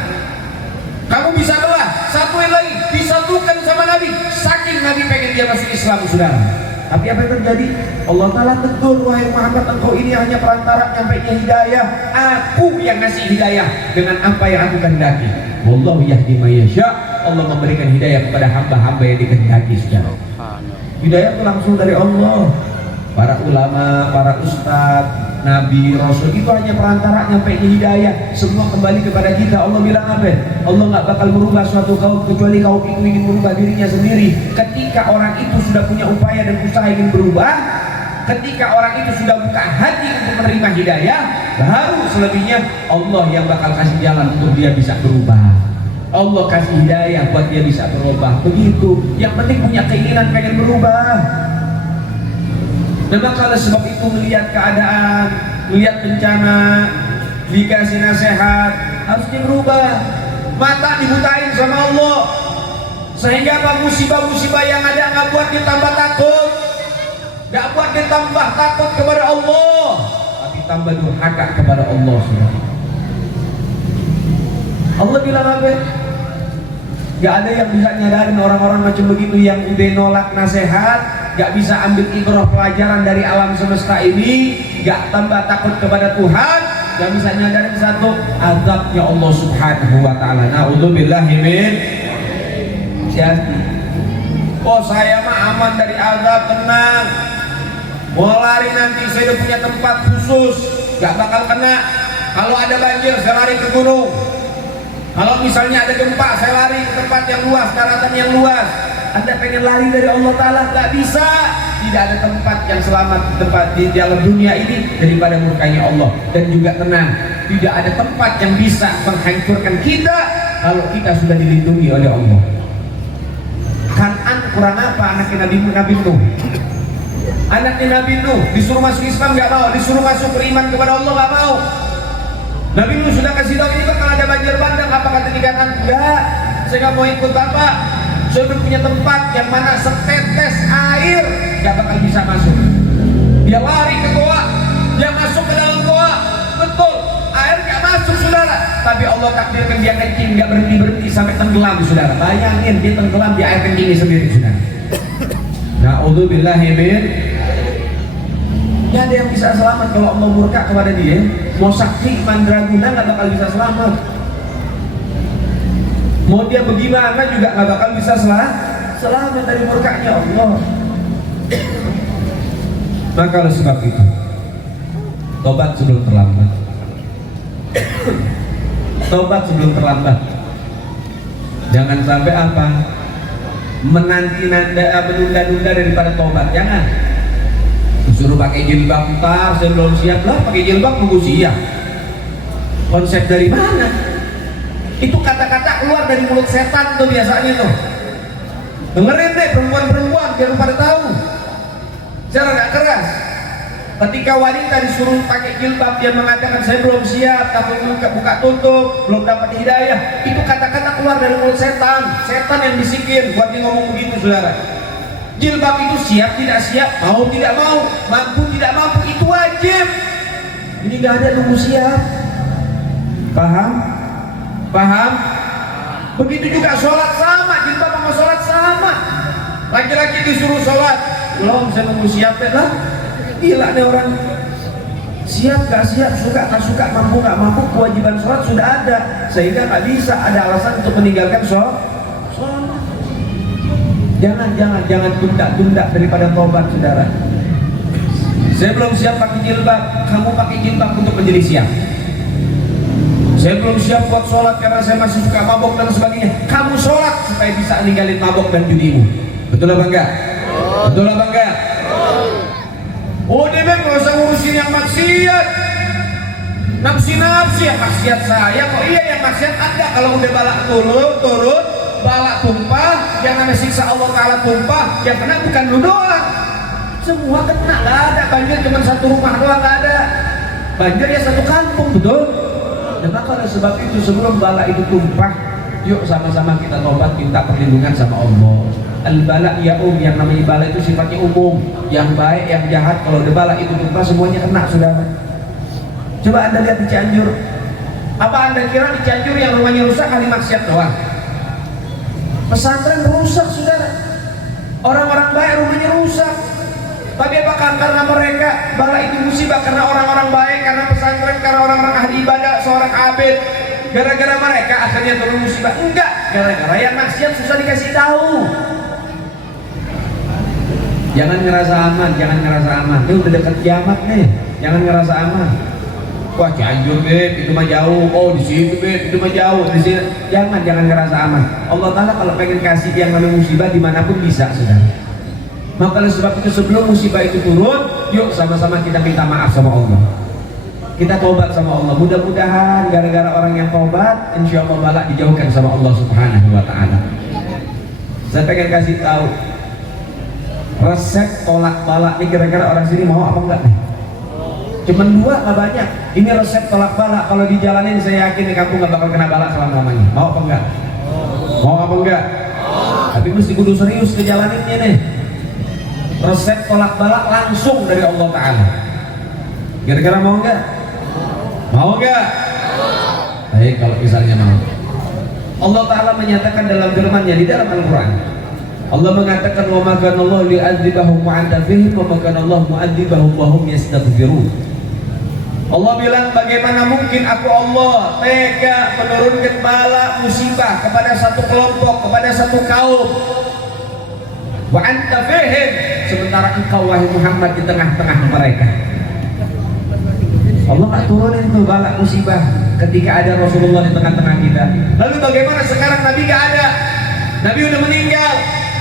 Kamu bisa belah, satuin lagi, disatukan sama Nabi. Saking Nabi pengen dia masuk Islam, saudara. Tapi apa yang terjadi? Allah Ta'ala tegur, wahai Muhammad, engkau ini hanya perantara nyampainya hidayah. Aku yang ngasih hidayah dengan apa yang aku kehendaki. Wallahu yahdi may yasha. Allah memberikan hidayah kepada hamba-hamba yang dikehendaki, saudara. Hidayah itu langsung dari Allah. Para ulama, para ustadz, nabi, rasul itu hanya perantara nyampainya hidayah. Semua kembali kepada kita. Allah bilang apa? Allah nggak bakal merubah suatu kaum kecuali kaum itu ingin merubah dirinya sendiri. Ketika orang itu sudah punya upaya dan usaha ingin berubah, ketika orang itu sudah buka hati untuk menerima hidayah, baru selebihnya Allah yang bakal kasih jalan untuk dia bisa berubah. Allah kasih hidayah buat dia bisa berubah. Begitu. Yang penting punya keinginan pengen berubah. Dan maka oleh sebab itu melihat keadaan, melihat bencana, dikasih nasihat, harusnya berubah. Mata dibutain sama Allah, sehingga apa, musibah-musibah yang ada nggak buat ditambah takut, nggak buat ditambah takut kepada Allah, tapi tambah durhaka kepada Allah. Allah bilang apa? Gak ada yang bisa nyadarin orang-orang macam begitu yang udah nolak nasihat, gak bisa ambil ibrah pelajaran dari alam semesta ini, gak tambah takut kepada Tuhan, gak bisa nyadarin satu, azabnya Allah Subhanahu wa ta'ala. Na'udzubillahi min syaitan. Oh, saya mah aman dari azab, tenang. Mau lari nanti saya udah punya tempat khusus, gak bakal kena. Kalau ada banjir saya lari ke gunung. Kalau misalnya ada gempa, saya lari ke tempat yang luas, daratan yang luas. Anda pengen lari dari Allah Ta'ala, gak bisa. Tidak ada tempat yang selamat tempat di dalam dunia ini daripada murkanya Allah. Dan juga tenang, tidak ada tempat yang bisa menghancurkan kita kalau kita sudah dilindungi oleh Allah. Kanan kurang apa anaknya Nabi Nuh? Anaknya Nabi Nuh disuruh masuk Islam gak mau, disuruh masuk beriman kepada Allah gak mau. Nabi Nuh sudah kasih tahu, ini kalau ada banjir bandang apa kata dikatakan? Enggak, saya nggak mau ikut Bapak. Saya udah punya tempat yang mana setetes air nggak bakal bisa masuk. Dia lari ke goa, dia masuk ke dalam goa, betul air nggak masuk saudara. Tapi Allah takdirkan dia kencing nggak berhenti sampai tenggelam saudara. Bayangin dia tenggelam di air kencingnya sendiri saudara. Na'udzubillahi min. Gak ada yang bisa selamat kalau Allah murka kepada dia. Mau sakti mandraguna gak bakal bisa selamat. Mau dia bagaimana juga gak bakal bisa selamat dari murkanya Allah. Maka oleh sebab itu, tobat sebelum terlambat. Tobat sebelum terlambat. Jangan sampai apa? Menunda-nunda daripada tobat. Jangan. Disuruh pakai jilbab, ntar saya belum siap lah, pakai jilbab nunggu siap. Konsep dari mana? Itu kata-kata keluar dari mulut setan tuh biasanya tuh. Dengerin deh perempuan-perempuan biar pada tahu. Secara gak keras. Ketika wanita disuruh pakai jilbab, dia mengatakan saya belum siap, tapi buka tutup, belum dapat hidayah. Itu kata-kata keluar dari mulut setan. Setan yang bisikin buat dia ngomong begitu saudara. Jilbab itu siap tidak siap, mau tidak mau, mampu tidak mampu, itu wajib. Ini gak ada nunggu siap. Paham? Paham? Begitu juga sholat sama, jilbab sama sholat sama. Laki-laki disuruh sholat, belum, saya nunggu siap lah. Gila nih orang. Siap gak siap, suka gak suka, mampu gak mampu, kewajiban sholat sudah ada, sehingga gak bisa ada alasan untuk meninggalkan sholat. Jangan tunda-tunda daripada tobat saudara. Saya belum siap pakai jilbab, kamu pakai jilbab untuk menjadi siap. Saya belum siap buat sholat karena saya masih suka mabok dan sebagainya. Kamu sholat supaya bisa ninggalin mabok dan judimu. Betul apa enggak? Betul apa enggak? Oh dia gak usah ngurusin yang maksiat. Nafsi-nafsi ya maksiat saya kok. Iya yang maksiat ada. Kalau udah balak turun balak tumpah, yang namanya siksa Allah Ta'ala tumpah, yang kena bukan lu doang, semua kena. Gak ada banjir cuma satu rumah doang, gak ada banjir ya satu kampung, betul? Dan maka oleh sebab itu sebelum bala itu tumpah, yuk sama-sama kita tobat, minta perlindungan sama Allah. Al-bala ya yang namanya bala itu sifatnya umum, yang baik, yang jahat. Kalau udah bala itu tumpah semuanya kena saudara. Coba anda lihat di Cianjur, apa anda kira di Cianjur yang rumahnya rusak kali maksiat doang? Pesantren rusak saudara, orang-orang baik rumahnya rusak. Tapi apakah karena mereka bala itu musibah karena orang-orang baik, karena pesantren, karena orang-orang ahli ibadah, seorang abid, gara-gara mereka akhirnya turun musibah? Enggak, gara-gara yang maksiat susah dikasih tahu. Jangan ngerasa aman, jangan ngerasa aman. Ini udah dekat kiamat nih, jangan ngerasa aman. Wah Cianjur beb, itu mah jauh. Oh di situ beb, itu mah jauh. Di sini jangan ngerasa aman. Allah Taala kalau pengen kasih yang namanya musibah dimanapun bisa, saudara. Maka oleh sebab itu sebelum musibah itu turun, Yuk sama-sama kita minta maaf sama Allah. Kita tobat sama Allah. Mudah-mudahan gara-gara orang yang tobat, insya Allah balak dijauhkan sama Allah Subhanahu wa Ta'ala. Saya pengen kasih tahu resep tolak balak ini, kira-kira orang sini mau apa enggak nih? Cuman 2 nggak banyak. Ini resep tolak balak. Kalau dijalanin saya yakin di kampung nggak bakal kena balak selama-lamanya. Mau apa enggak? Mau apa enggak? Tapi mesti kudu serius ngejalaninnya nih. Resep tolak balak langsung dari Allah Ta'ala. Kira-kira mau enggak? Mau enggak? Baik, kalau misalnya mau. Allah Ta'ala menyatakan dalam firman-Nya di dalam Al-Quran. Allah mengatakan wa ma kana Allah li'adzibahum wa anta fihim wa ma kana Allah mu'adzibahum wa hum yastaghfirun. Allah bilang, bagaimana mungkin aku Allah tega menurunkan bala musibah kepada satu kelompok, kepada satu kaum, wa anta fihim, sementara engkau wahai Muhammad di tengah-tengah mereka. Allah nggak turunin tuh bala musibah ketika ada Rasulullah di tengah-tengah kita. Lalu bagaimana sekarang Nabi nggak ada? Nabi udah meninggal.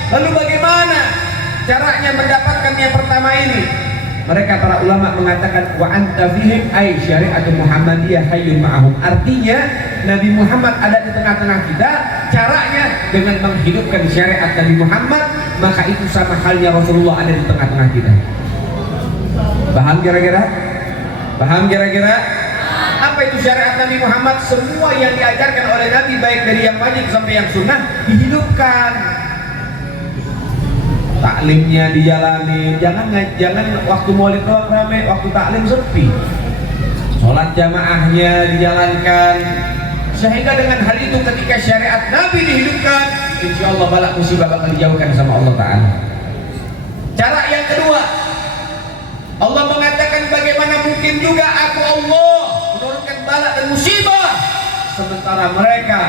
Lalu bagaimana caranya mendapatkan yang pertama ini? Mereka para ulama mengatakan wa anta fihim ay syariat Muhammadiyah hayyun ma'ahum. Artinya Nabi Muhammad ada di tengah-tengah kita. Caranya dengan menghidupkan syariat Nabi Muhammad, maka itu sama halnya Rasulullah ada di tengah-tengah kita. Paham kira-kira? Paham kira-kira? Apa itu syariat Nabi Muhammad? Semua yang diajarkan oleh Nabi, baik dari yang wajib sampai yang sunnah, dihidupkan. Taklimnya dijalani, jangan waktu maulid doang rame, waktu taklim sepi. Sholat jamaahnya dijalankan. Sehingga dengan hal itu ketika syariat Nabi dihidupkan, insya Allah balak musibah bakal dijauhkan sama Allah Ta'ala. Cara yang kedua, Allah mengatakan bagaimana mungkin juga aku Allah menurunkan bala dan musibah, sementara mereka,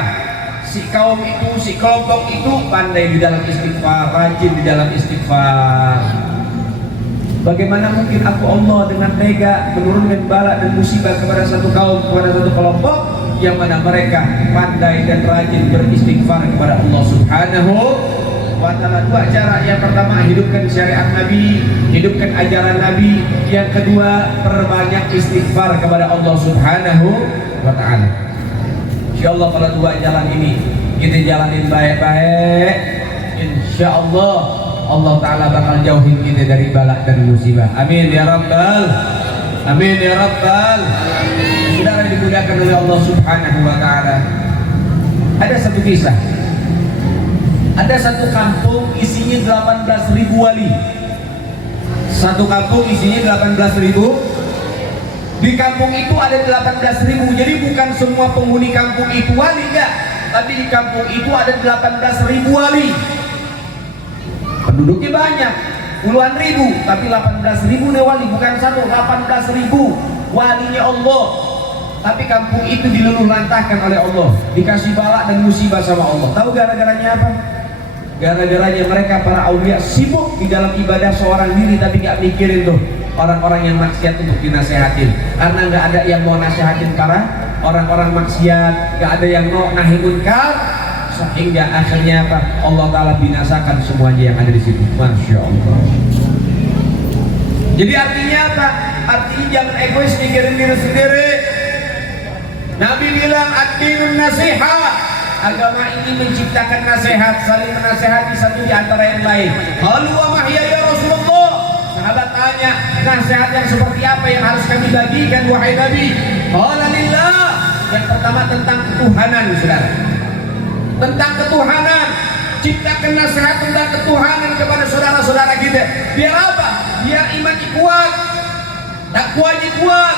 si kaum itu, si kelompok itu pandai di dalam istighfar, rajin di dalam istighfar. Bagaimana mungkin aku Allah dengan tega menurunkan bala dan musibah kepada satu kaum, kepada satu kelompok yang mana mereka pandai dan rajin beristighfar kepada Allah Subhanahu wa Ta'ala. 2 cara. Yang pertama, hidupkan syariat Nabi, hidupkan ajaran Nabi. Yang kedua, perbanyak istighfar kepada Allah Subhanahu wa Ta'ala. Insyaallah kalau 2 jalan ini kita jalanin baik-baik, insyaallah Allah Ta'ala bakal jauhin kita dari balak dan musibah. Amin ya Rabbal, amin ya Rabbal. Saudara dimuliakan oleh Allah Subhanahu wa Ta'ala, ada satu kisah. Ada satu kampung isinya 18.000 wali. Satu kampung isinya 18.000. Di kampung itu ada 18.000. Jadi bukan semua penghuni kampung itu wali, enggak. Tapi di kampung itu ada 18.000 wali. Penduduknya banyak, puluhan ribu, tapi 18.000 nih wali, bukan satu, 18.000 walinya Allah. Tapi kampung itu diluluh lantahkan oleh Allah, dikasih balak dan musibah sama Allah. Tahu gara-garanya apa? Gara-garanya mereka para aulia sibuk di dalam ibadah seorang diri, tapi gak mikirin tuh orang-orang yang maksiat untuk dinasehatin. Karena gak ada yang mau nasehatin para orang-orang maksiat, gak ada yang mau nahi munkar, sehingga akhirnya apa? Allah Ta'ala binasakan semuanya yang ada di situ. Masya Allah. Jadi artinya apa? Artinya jangan egois mikirin diri sendiri. Nabi bilang ad-dinun nasihat. Agama ini menciptakan nasihat, saling menasehati satu di antara yang lain. Qalu wa ma hiya ya Rasulullah? Sahabat tanya, nasihat yang seperti apa yang harus kami bagikan wahai Nabi? Qala lillah. Yang pertama tentang ketuhanan, Saudara. Tentang ketuhanan. Ciptakan nasihat tentang ketuhanan kepada saudara-saudara kita. Biar apa? Biar iman kuat, takwanya kuat.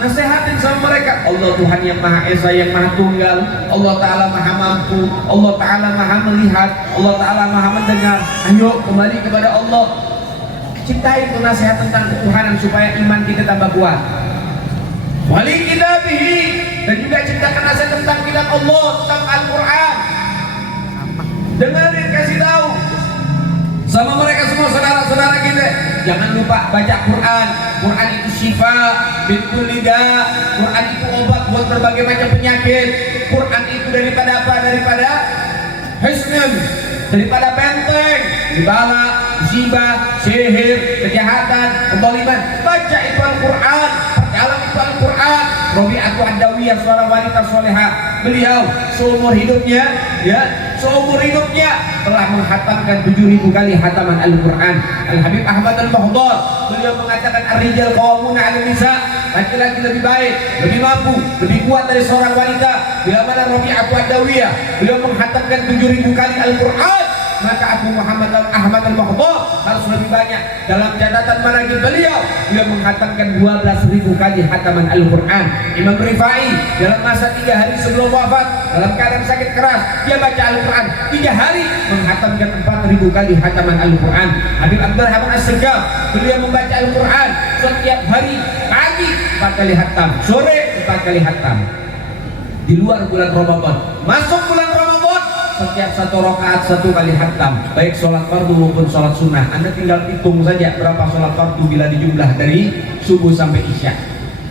Nasihatin sama mereka, Allah Tuhan yang Maha Esa, yang Maha Tunggal, Allah Ta'ala Maha Mampu, Allah Ta'ala Maha Melihat, Allah Ta'ala Maha Mendengar. Ayo kembali kepada Allah. Ciptain tuh nasihat tentang ketuhanan supaya iman kita tambah kuat. Wali kita bihi, dan juga ciptakan nasihat tentang kitab Allah, tentang Al-Quran. Dengarin, kasih tahu sama mereka semua saudara-saudara kita. Jangan lupa baca Quran. Quran itu syifa bintul lida. Quran itu obat buat berbagai macam penyakit. Quran itu daripada apa? Daripada hisnun, daripada benteng, dibala musibah, sihir, kejahatan, kezaliman. Baca itu Al-Quran, perdalam itu Al-Quran. Rabi'atu Ad-Dawiyah, seorang wanita soleha, beliau seumur hidupnya telah menghatamkan 7.000 kali hataman Al-Quran. Al-Habib Ahmad Al-Bahdar, beliau mengatakan ar-rijal qawwamuna 'ala nisa, laki-laki lebih baik, lebih mampu, lebih kuat dari seorang wanita. Bila mana Rabi'atu Ad-Dawiyah, beliau menghatamkan 7.000 kali Al-Quran, maka Abu Muhammad Ahmad Al-Bahdar harus lebih banyak. Dalam catatan manaqib beliau menghatamkan 12.000 kali hataman Al-Quran. Imam Rifai dalam masa 3 hari sebelum wafat, dalam keadaan sakit keras, dia baca Al-Quran 3 hari, menghatamkan 4.000 kali hataman Al-Quran. Habib Abdurrahman As-Segaf, beliau membaca Al-Quran setiap hari, pagi 4 kali hatam, sore 4 kali hatam. Di luar bulan Ramadan, masuk bulan Ramadan, setiap 1 rakaat 1 kali hatam, baik sholat fardu maupun sholat sunnah. Anda tinggal hitung saja berapa sholat fardu bila dijumlah dari subuh sampai isya,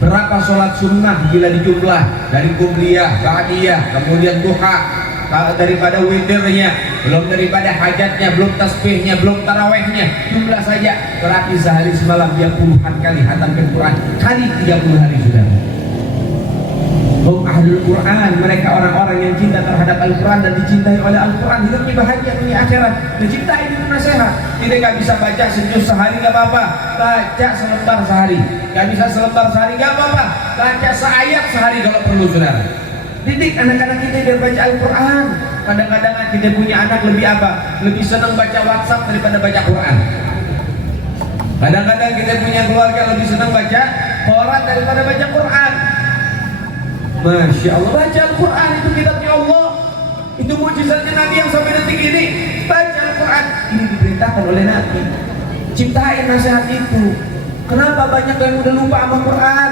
berapa sholat sunnah bila dijumlah dari kubliyah, ba'diyah, kemudian duha, daripada witirnya, belum daripada hajatnya, belum tasbihnya, belum tarawehnya, jumlah saja berarti sehari semalam dia puluhan kali hatamkan Quran, kali 30 hari sudah. Ahlul Quran, mereka orang-orang yang cinta terhadap Al-Quran dan dicintai oleh Al-Quran, hidupnya bahagia dunia akhirat, mencintai dunia nasihat. Kita nggak bisa baca sejuz sehari nggak apa-apa, baca selembar sehari. Nggak bisa selembar sehari nggak apa-apa, baca seayat sehari kalau perlu, saudara. Didik anak-anak kita biar baca Al-Quran. Kadang-kadang kita punya anak lebih apa? Lebih senang baca WhatsApp daripada baca Quran. Kadang-kadang kita punya keluarga lebih senang baca koran daripada baca Quran. Masya Allah, baca Al-Quran, itu kitabnya Allah, itu mujizatnya Nabi yang sampai detik ini. Baca Al-Quran, ini diperintahkan oleh Nabi. Cintain nasihat itu. Kenapa banyak yang udah lupa sama Quran?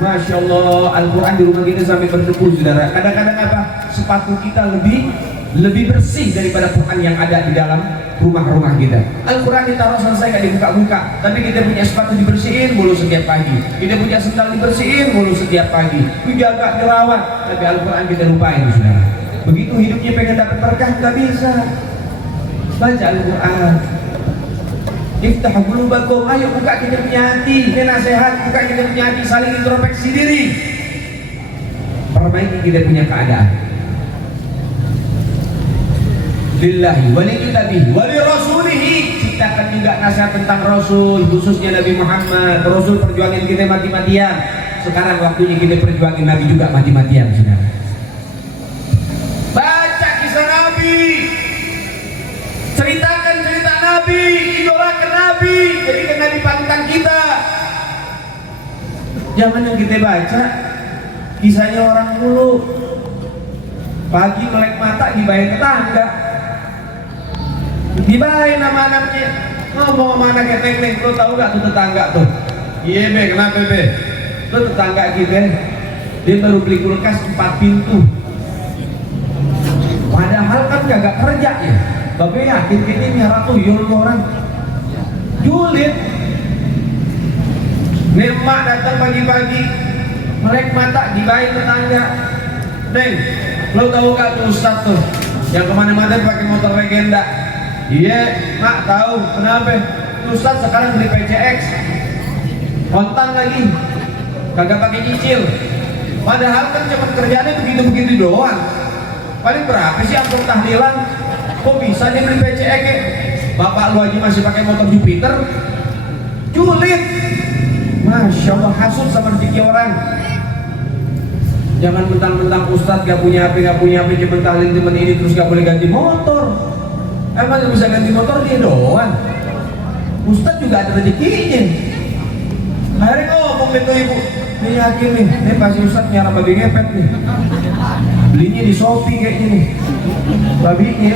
Masya Allah, Al-Quran di rumah kita sampai berdebu, saudara. Kadang-kadang apa? Sepatu kita lebih bersih daripada Quran yang ada di dalam rumah-rumah kita. Al-Quran ditaruh selesai gak dibuka-buka, tapi kita punya sepatu dibersihin mulu setiap pagi, kita punya sendal dibersihin mulu setiap pagi, dijaga, dirawat, tapi Al-Quran kita lupain, saudara. Begitu hidupnya pengen dapat berkah, gak bisa. Baca Al-Quran. Iftah qulubakum, ayo buka kita punya hati, ini nasihat, buka kita punya hati, saling introspeksi diri, perbaiki kita punya keadaan. Lillahi walilkitabihi walirasulihi, ciptakan juga nasihat tentang Rasul, khususnya Nabi Muhammad. Rasul perjuangin kita mati-matian, sekarang waktunya kita perjuangin Nabi juga mati-matian, saudara. Baca kisah Nabi, ceritakan cerita Nabi, idolakan Nabi, jadikan Nabi panutan kita. Jangan yang kita baca kisahnya orang mulu, pagi melek mata dibayar tetangga, dibayar nama anaknya, ngomong sama anaknya, neng, lo tau gak tuh tetangga tuh? Iya be, kenapa be? Tuh tetangga kita, dia baru beli kulkas 4 pintu, padahal kan gak kerja ya. Babe yakin ini miara tuh yul orang julid. Nemak datang pagi-pagi, melek mata dibayar tetangga. Neng, lo tau gak tuh Ustadz tuh yang kemana-mana pakai motor legenda? Iya, mak tahu. Kenapa? Ustadz sekarang beli PCX, kontan lagi, kagak pakai cicil. Padahal kan cuma kerjanya begitu-begitu doang. Paling berapa sih angkot tahlilan? Kok bisa dia beli PCX? Bapak lu aja masih pakai motor Jupiter. Julid. Masya Allah, hasut sama rezeki orang. Jangan mentang-mentang Ustadz gak punya HP, cuma tahlil temen ini terus gak boleh ganti motor. Emang yang bisa ganti motor dia doang. Ustadz juga ada rezekinya. Akhirnya ngomong itu ibu, ini yakin nih, ini pasti Ustadz nyara babi ngepet nih, belinya di Shopee kayaknya nih babinya.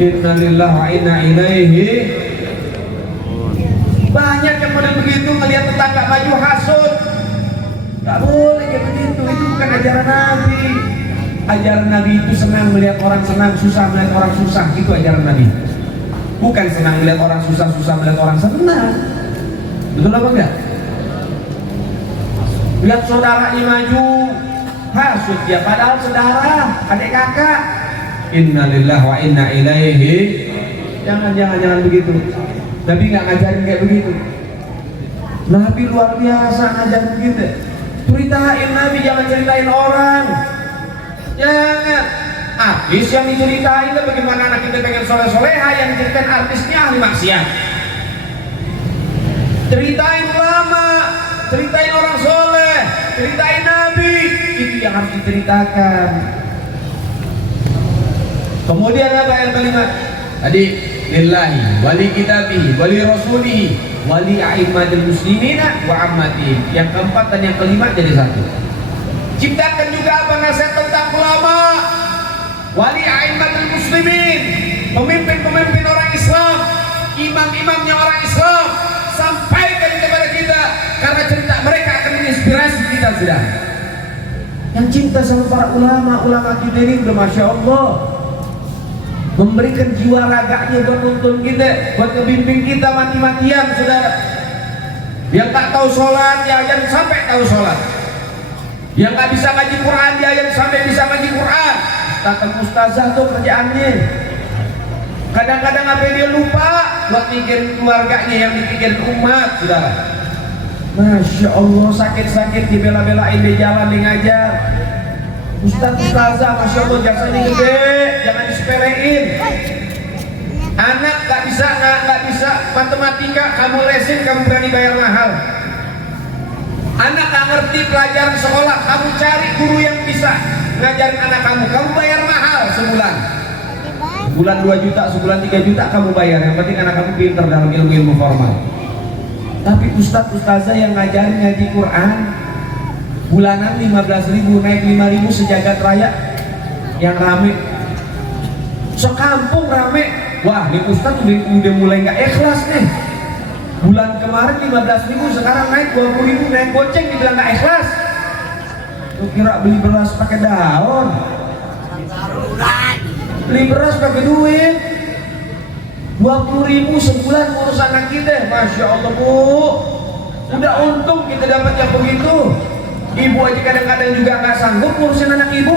Innalillahi wa inna ilaihi. Banyak yang model begitu, ngelihat tetangga maju hasut. Gak boleh kayak begitu, itu bukan ajaran Nabi. Ajaran Nabi itu senang melihat orang senang, susah melihat orang susah, itu ajaran Nabi. Bukan senang melihat orang susah, susah melihat orang senang. Betul apa enggak? Lihat saudaranya maju, hasut dia, padahal saudara, adik kakak. Innalillahi wa inna ilaihi. Jangan begitu. Nabi nggak ngajarin kayak begitu. Nabi luar biasa ngajarin begitu. Ceritain Nabi, jangan ceritain orang. Jangan. Artis yang diceritain lah bagaimana anak kita pengen soleh-soleha, yang diceritain artisnya ahli maksiat. Ceritain ulama, ceritain orang soleh, ceritain Nabi, itu yang harus diceritakan. Kemudian apa yang kelima? Tadi lillahi, wali kitabihi, wali rasulihi, wali a'immatil muslimina wa ammatihim. Yang keempat dan yang kelima jadi satu. Ciptakan juga apa nasihat tentang ulama, wali a'immatil muslimin, pemimpin-pemimpin orang Islam, imam-imamnya orang Islam. Sampaikan kepada kita, karena cerita mereka akan menginspirasi kita sudah. Yang cinta sama para ulama kita ini udah Masya Allah, memberikan jiwa raganya buat nuntun kita, buat ngebimbing kita mati-matian saudara. Yang tak tahu sholat diajar sampai tahu sholat, yang nggak bisa ngaji Quran diajar sampai bisa ngaji Quran. Ustazah tuh kerjaannya. Kadang-kadang apa dia lupa buat mikirin keluarganya, yang dipikirin umat saudara. Masya Allah, sakit-sakit dibela-belain di jalan di ngajar. Ustazah Masya Allah jasanya gede, jangan disepelein. Anak nggak bisa matematika, kamu lesin, kamu berani bayar mahal. Anak nggak ngerti pelajaran sekolah, kamu cari guru yang bisa ngajarin anak kamu bayar mahal sebulan. Bulan 2 juta, sebulan 3 juta kamu bayar, yang penting anak kamu pinter dalam ilmu formal. Tapi ustazah yang ngajarin ngaji Quran bulanan 15.000, naik 5.000 sejagat raya, yang rame sekampung rame. Wah, ini ustaz udah mulai nggak ikhlas nih. Bulan kemarin 15.000, sekarang naik 20.000, naik goceng, dibilang nggak ikhlas. Lu kira beli beras pakai daun? Beli beras pakai duit 20.000 sebulan ngurus anak kita. Masya Allah bu, udah untung kita dapat yang begitu. Ibu aja kadang-kadang juga nggak sanggup ngurusin anak ibu.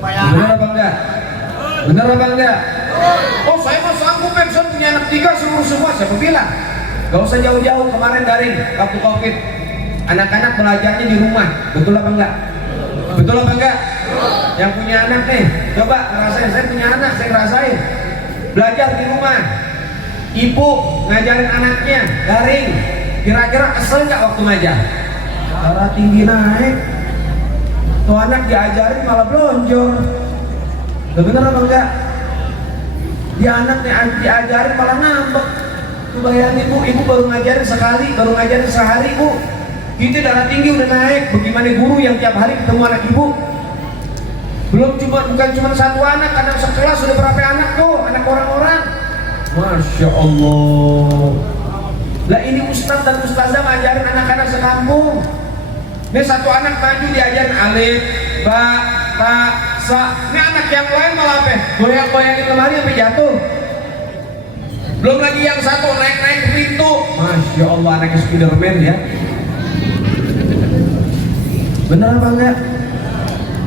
Bener apa enggak? Bener apa enggak? Oh saya mah sanggup, saya punya anak 3 seluruh semua. Siapa bilang? Gak usah jauh-jauh, kemarin daring waktu COVID, anak-anak belajarnya di rumah. Betul apa enggak? Betul apa enggak? Yang punya anak nih, coba ngerasain. Saya punya anak, saya ngerasain belajar di rumah. Ibu ngajarin anaknya daring, kira-kira kesel nggak waktu ngajar? Darah tinggi naik, tuh anak diajarin malah blonjor. Bener apa enggak? Dia anaknya diajarin malah ngambek. Tuh bayangin ibu baru ngajarin sekali, baru ngajarin sehari bu, gitu darah tinggi udah naik. Bagaimana guru yang tiap hari ketemu anak ibu? Bukan cuma satu anak, kadang sekelas sudah berapa anak tuh, anak orang-orang. Masya Allah. Lah ini ustadz dan ustazah ngajarin anak-anak sekampung. Ini satu anak maju diajarin alif, ba, ta, sa. Ini anak yang lain malah apa? Goyang-goyangin lemari sampai jatuh. Belum lagi yang satu naik-naik pintu. Masya Allah, anaknya Spiderman ya. Bener apa enggak?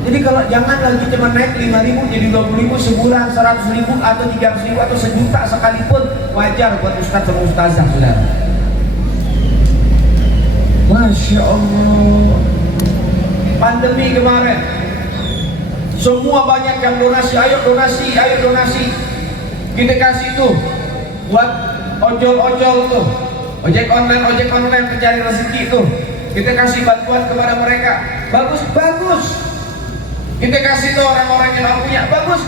Jadi kalau jangan lagi cuma naik 5.000 jadi 20.000 sebulan, 100.000 atau 300.000 atau sejuta sekalipun wajar buat ustadz sama ustazah saudara. Masya Allah. Pandemi kemarin semua banyak yang donasi, ayo donasi. Kita kasih tuh buat ojol-ojol tuh, ojek online pencari rezeki tuh. Kita kasih bantuan kepada mereka. Bagus. Kita kasih tuh orang-orang yang nggak punya. Bagus.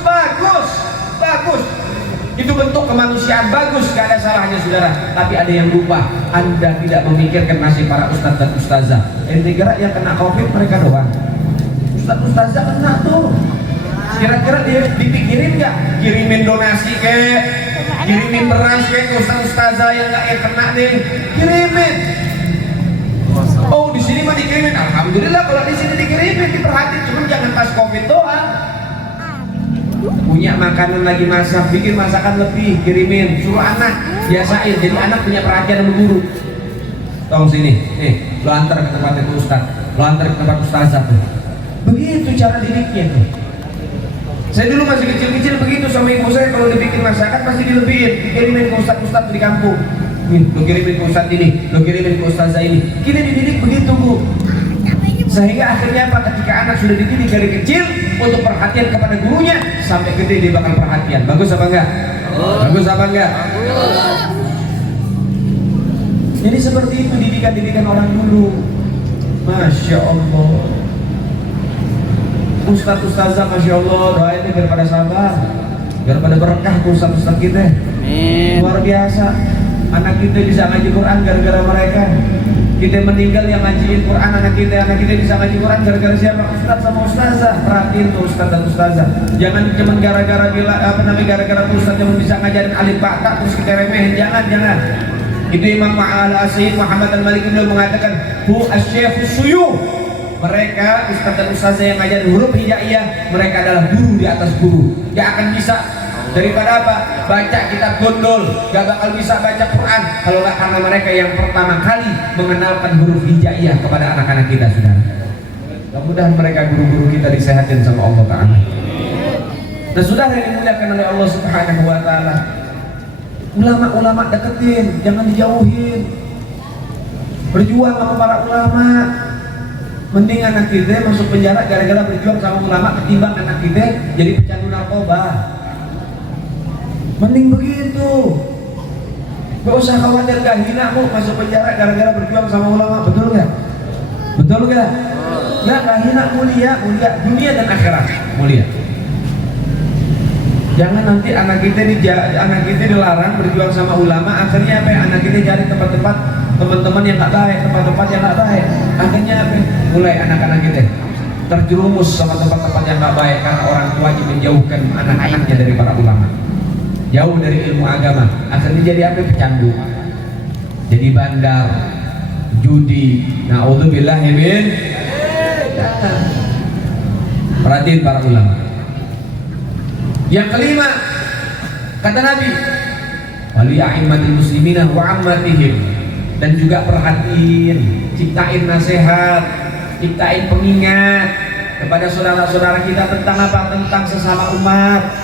Itu bentuk kemanusiaan, bagus, gak ada salahnya saudara. Tapi ada yang lupa, Anda tidak memikirkan nasib para ustadz dan ustazah. Ente kira yang kena COVID mereka doang? Ustadz ustazah kena tuh. Kira-kira dia dipikirin nggak? Kirimin donasi kirimin beras ke ustadz ustazah yang kena nih, kirimin. Oh di sini mah dikirimin, alhamdulillah kalau di sini dikirimin, diperhatiin, cuma jangan pas COVID doang. Punya makanan lagi masak, bikin masakan lebih, kirimin, suruh anak biasain, jadi anak punya perhatian sama guru. Tolong sini, lo antar ke tempat itu ustaz, lo antar ke tempat ustazah tuh. Begitu cara didiknya tuh. Saya dulu masih kecil-kecil begitu sama ibu saya, kalau dibikin masakan pasti dilebihin, dikirimin ke ustadz-ustadz di kampung. Nih, lo kirimin ke ustadz ini, lo kirimin ke ustazah ini. Kita dididik begitu, Bu. Sehingga akhirnya apa? Ketika anak sudah dididik dari kecil untuk perhatian kepada gurunya, sampai gede dia bakal perhatian. Bagus apa enggak? Bagus apa enggak? Jadi seperti itu didikan-didikan orang dulu. Masya Allah. Ustadz ustazah, masya Allah, doain biar pada sabar, biar pada berkah ustadz kita. Luar biasa. Anak kita bisa ngaji Quran gara-gara mereka. Kita meninggal yang ngajiin Quran anak kita bisa ngaji Quran gara-gara siapa? Ustadz sama ustazah. Perhatiin tuh ustadz dan ustazah. Jangan cuma gara-gara gara-gara ustadz yang bisa ngajarin alif ba ta terus kita remehin. Jangan. Itu Imam Al-Asyid Muhammad Al-Maliki beliau mengatakan hu asy-syaikh suyu. Mereka ustadz dan ustazah yang ngajarin huruf hijaiyah, mereka adalah guru di atas guru. Gak akan bisa daripada apa? Baca kitab gondol, gak bakal bisa baca Quran kalau gak karena mereka yang pertama kali mengenalkan huruf hijaiyah kepada anak-anak kita, saudara. Mudah-mudahan mereka guru-guru kita disehatin sama Allah Ta'ala. Dan saudara yang dimuliakan oleh Allah Subhanahu Wa Ta'ala, ulama-ulama deketin, jangan dijauhin. Berjuang sama para ulama. Mending anak kita masuk penjara gara-gara berjuang sama ulama ketimbang anak kita jadi pecandu narkoba. Mending begitu. Gak usah khawatir gak hina bu masuk penjara gara-gara berjuang sama ulama. Betul gak? Betul gak? Gak hina, mulia dunia dan akhirat mulia. Jangan nanti anak kita dilarang berjuang sama ulama, akhirnya apa? Anak kita cari tempat-tempat teman-teman yang gak baik, tempat-tempat yang gak baik. Akhirnya apa? Mulai anak-anak kita terjerumus sama tempat-tempat yang gak baik karena orang tuanya menjauhkan anak-anaknya dari para ulama, jauh dari ilmu agama. Akhirnya jadi apa? Pecandu, jadi bandar, judi. Na'udzubillahi min. Perhatiin para ulama. Yang kelima, kata Nabi, wali a'immatil muslimina wa ammatihim, dan juga perhatiin, ciptain nasihat, ciptain pengingat kepada saudara-saudara kita tentang apa? Tentang sesama umat.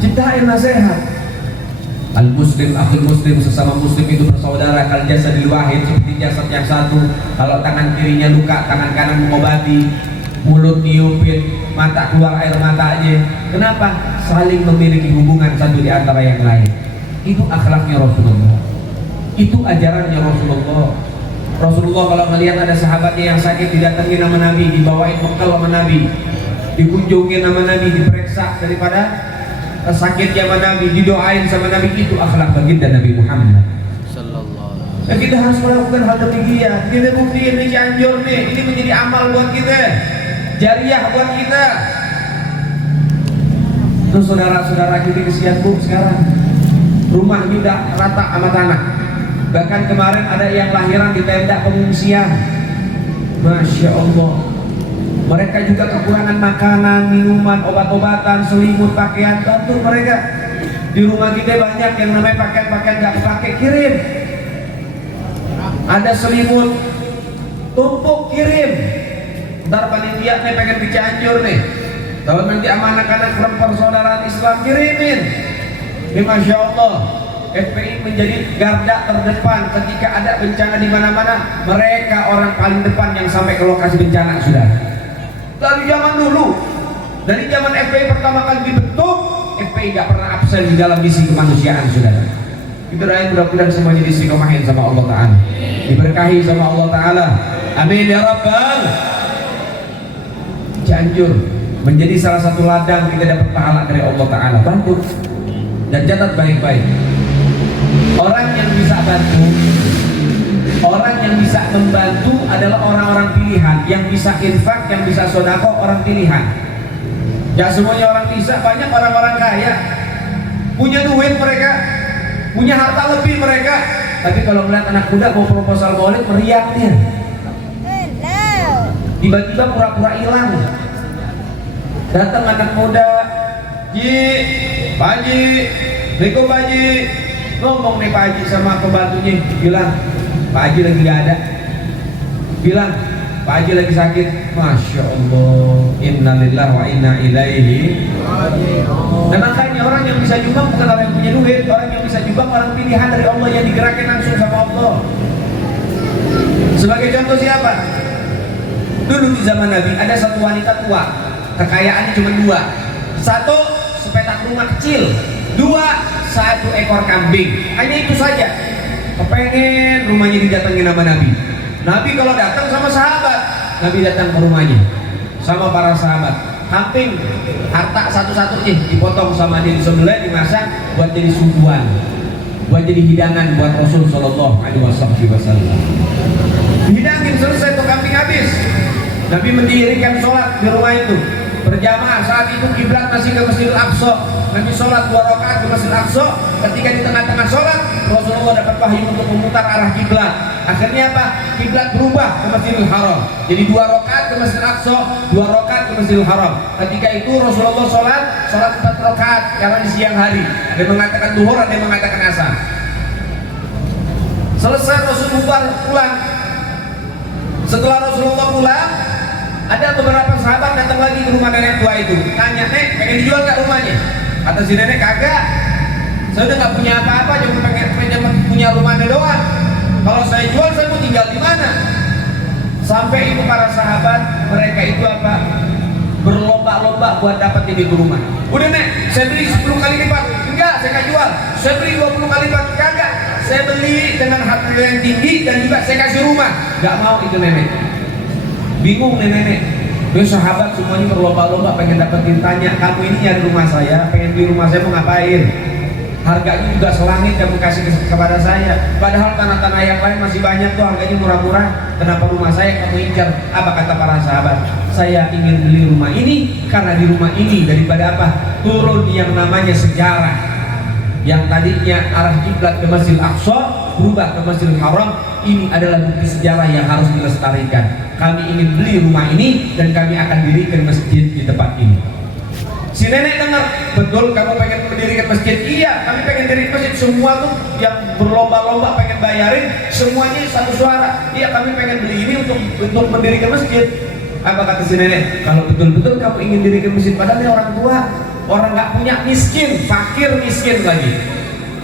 Ciptain nasihat. Al muslim akhul muslim, sesama muslim itu bersaudara kal jasadil wahid, seperti jasad yang satu. Kalau tangan kirinya luka, tangan kanan mengobati, mulut niupin, mata keluar air mata aja. Kenapa? Saling memiliki hubungan satu di antara yang lain. Itu akhlaknya Rasulullah. Itu ajarannya Rasulullah. Rasulullah kalau melihat ada sahabatnya yang sakit, didatangi nama Nabi, dibawain bekal sama Nabi, dikunjungi nama Nabi, diperiksa daripada sakitnya sama Nabi, didoain sama Nabi. Itu akhlak baginda Nabi Muhammad sallallahu alaihi wasallam. Kita harus melakukan hal demikian. Kita buktiin ini Cianjur nih, ini menjadi amal buat kita, jariah buat kita. Terus saudara-saudara kita kesian bu sekarang, rumah tidak rata sama tanah. Bahkan kemarin ada yang lahiran di tenda pengungsian. Masya Allah. Mereka juga kekurangan makanan, minuman, obat-obatan, selimut, pakaian. Bantu mereka. Di rumah kita banyak yang namanya pakaian-pakaian gak dipakai, kirim. Ada selimut, tumpuk, kirim. Ntar panitia nih pengen ke Cianjur nih, kalau nanti sama anak-anak persaudaraan Islam, kirimin. Ini Masya Allah, FPI menjadi garda terdepan ketika ada bencana di mana-mana. Mereka orang paling depan yang sampai ke lokasi bencana, sudah. Dari zaman dulu, dari zaman FPI pertama kali dibentuk, FPI gak pernah absen di dalam misi kemanusiaan, saudara. Itu doain mudah-mudahan semuanya disiqomahin sama Allah Ta'ala, diberkahi sama Allah Ta'ala. Amin ya Rabbal. Cianjur menjadi salah satu ladang kita dapat pahala dari Allah Ta'ala. Bantu dan catat baik-baik. Orang yang bisa bantu, orang yang bisa membantu adalah orang-orang pilihan. Yang bisa infak, yang bisa sodako, orang pilihan. Ya semuanya orang bisa. Banyak orang-orang kaya, punya duit mereka, punya harta lebih mereka, tapi kalau melihat anak muda mau proposal maulid, meriaknya. Tiba-tiba pura-pura hilang. Datang anak muda, Ji, Pak Haji, Assalamualaikum Pak Haji. Ngomong nih Pak Haji sama pembantunya, bilang Pak Haji lagi gak ada, bilang Pak Haji lagi sakit. Masya Allah, innalillah wa inna ilaihi. Dan makanya orang yang bisa nyumbang bukan orang yang punya duit, orang yang bisa nyumbang orang pilihan dari Allah yang digerakkan langsung sama Allah. Sebagai contoh siapa? Dulu di zaman Nabi ada satu wanita tua, kekayaannya cuma dua. Satu, sepetak rumah kecil. Dua, satu ekor kambing. Hanya itu saja. Kepengen rumahnya didatengin sama Nabi. Nabi kalau datang sama sahabat, Nabi datang ke rumahnya sama para sahabat. Kambing harta satu-satunya dipotong sama dia, disembelih, dimasak buat jadi suguhan, buat jadi hidangan buat Rasul Shallallahu Alaihi Wasallam. Dihidangin selesai tuh kambing habis. Nabi mendirikan sholat di rumah itu berjamaah. Saat itu kiblat masih ke Masjidil Aqsa. Nabi sholat 2 rakaat di Masjidil Aqsa. Ketika di tengah-tengah sholat, Rasulullah dapat wahyu untuk memutar arah kiblat. Akhirnya apa? Kiblat berubah ke Masjidil Haram. Jadi 2 rakaat ke Masjidil Aqsa, 2 rakaat ke Masjidil Haram. Ketika itu Rasulullah sholat 4 rakaat karena di siang hari. Ada yang mengatakan duhur, ada yang mengatakan asar. Selesai Rasulullah pulang. Setelah Rasulullah pulang, ada beberapa sahabat datang lagi ke rumah nenek tua itu. Tanya, "Nek, pengen dijual gak rumahnya?" Kata si nenek, "Kagak. Saya udah gak punya apa-apa, cuma pengen punya rumahnya doang. Kalau saya jual, saya mau tinggal di mana?" Sampai itu para sahabat, mereka itu apa? Berlomba-lomba buat dapat ini ke rumah. "Udah Nek, saya beli 10 kali lipat." "Enggak, saya gak jual." "Saya beli 20 kali lipat." "Kagak, saya beli dengan harga yang tinggi dan juga saya kasih rumah." Gak mau itu nenek. Bingung nenek. Terus sahabat semuanya berlomba-lomba pengen dapetin. Tanya, "Kamu ini nyari rumah saya, pengen di rumah saya mau ngapain? Harganya juga selangit kamu kasih kepada saya. Padahal tanah-tanah yang lain masih banyak tuh harganya murah-murah. Kenapa rumah saya kamu incar?" Apa kata para sahabat? "Saya ingin beli rumah ini karena di rumah ini daripada apa? Turun yang namanya sejarah. Yang tadinya arah kiblat ke Masjidil Aqsa berubah ke Masjidil Haram. Ini adalah bukti sejarah yang harus dilestarikan. Kami ingin beli rumah ini dan kami akan dirikan masjid di tempat ini." Si nenek dengar, "Betul kamu pengen mendirikan masjid?" "Iya, kami pengen dirikan masjid." Semua tuh yang berlomba-lomba pengen bayarin, semuanya satu suara. "Iya, kami pengen beli ini untuk mendirikan masjid." Apa kata si nenek? "Kalau betul-betul kamu ingin dirikan masjid, padahal ini orang tua, orang nggak punya, miskin, fakir miskin lagi."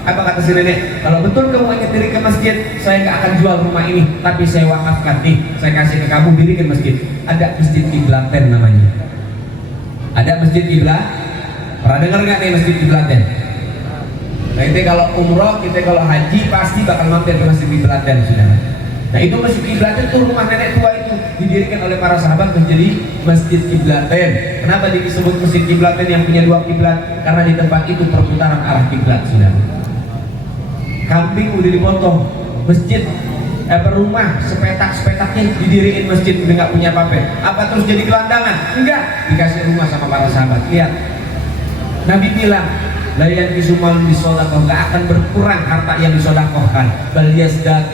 Apa kata si nenek? "Kalau betul kamu ingin dirikan masjid, saya nggak akan jual rumah ini, tapi saya wakafkan nih, saya kasih ke kamu dirikan masjid." Ada masjid Kiblaten namanya. Ada masjid Kiblat. Pernah dengar nggak nih masjid Kiblaten? Nah itu kalau umroh, kita kalau haji pasti bakal mampir ke masjid Kiblaten, saudara. Nah itu masjid Kiblaten itu rumah nenek tua itu didirikan oleh para sahabat menjadi masjid Kiblaten. Kenapa disebut masjid Kiblaten yang punya 2 kiblat? Karena di tempat itu perputaran arah kiblat, saudara. Kambing udah dipotong, masjid rumah sepetak-sepetaknya didiriin masjid, udah nggak punya apa-apa. Apa terus jadi gelandangan? Enggak, dikasih rumah sama para sahabat. Lihat, Nabi bilang, "La yanqisumal bisodakoh," nggak akan berkurang harta yang disodakohkan. Bal yazdad,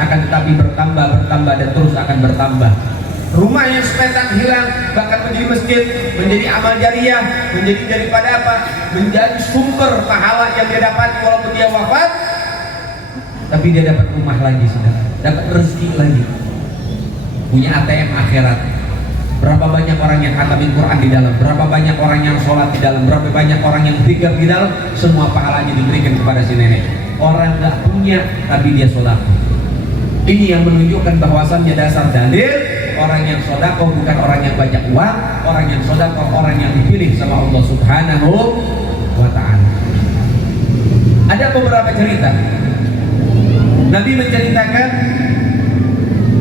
akan tetapi bertambah dan terus akan bertambah. Rumah yang sepetak hilang bahkan menjadi masjid, menjadi amal jariah, menjadi daripada apa? Menjadi sumber pahala yang dia dapat walaupun dia wafat, tapi dia dapat rumah lagi, saudara, dapat rezeki lagi, punya ATM akhirat. Berapa banyak orang yang khatamin Quran di dalam, berapa banyak orang yang sholat di dalam, berapa banyak orang yang zikir di dalam, semua pahalanya diberikan kepada si nenek. Orang nggak punya tapi dia sholat. Ini yang menunjukkan bahwasannya dasar dalil orang yang sodako bukan orang yang banyak uang, orang yang sodako orang yang dipilih sama Allah Subhanahu wa Ta'ala. Ada beberapa cerita. Nabi menceritakan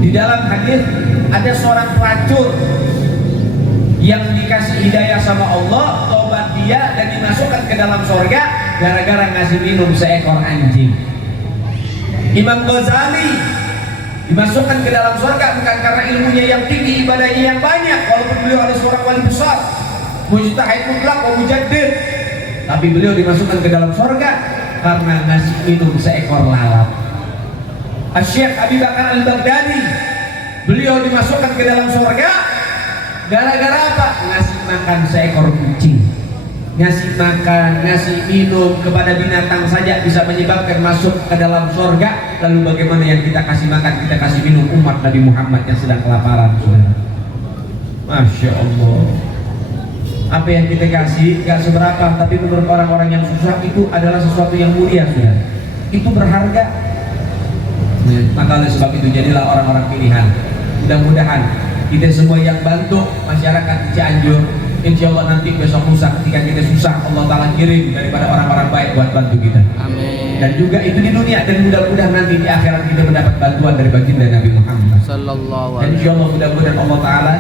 di dalam hadis ada seorang pelacur yang dikasih hidayah sama Allah, tobat dia dan dimasukkan ke dalam surga gara-gara ngasih minum seekor anjing. Imam Ghazali dimasukkan ke dalam surga bukan karena ilmunya yang tinggi, ibadahnya yang banyak, walaupun beliau adalah seorang wali besar, mujtahid mutlak wa mujaddid, tapi beliau dimasukkan ke dalam surga karena ngasih minum seekor lalat. Syekh Abi Bakar Al-Baghdadi, beliau dimasukkan ke dalam surga gara-gara apa? Ngasih makan seekor kucing. ngasih makan, ngasih minum kepada binatang saja bisa menyebabkan masuk ke dalam surga. Lalu bagaimana yang kita kasih makan, kita kasih minum umat Nabi Muhammad yang sedang kelaparan, saudara? Masya Allah. Apa yang kita kasih gak seberapa, tapi menurut orang-orang yang susah itu adalah sesuatu yang mulia, saudara. Itu berharga. Maka oleh sebab itu jadilah orang-orang pilihan. Mudah-mudahan kita semua yang bantu masyarakat Cianjur, insya Allah nanti besok lusa ketika kita susah, Allah Ta'ala kirim daripada orang-orang baik buat bantu kita. Amin. Dan juga itu di dunia, dan mudah-mudahan nanti di akhirat kita mendapat bantuan dari baginda Nabi Muhammad Sallallahu dan alaihi insya Allah mudah-mudahan Allah Ta'ala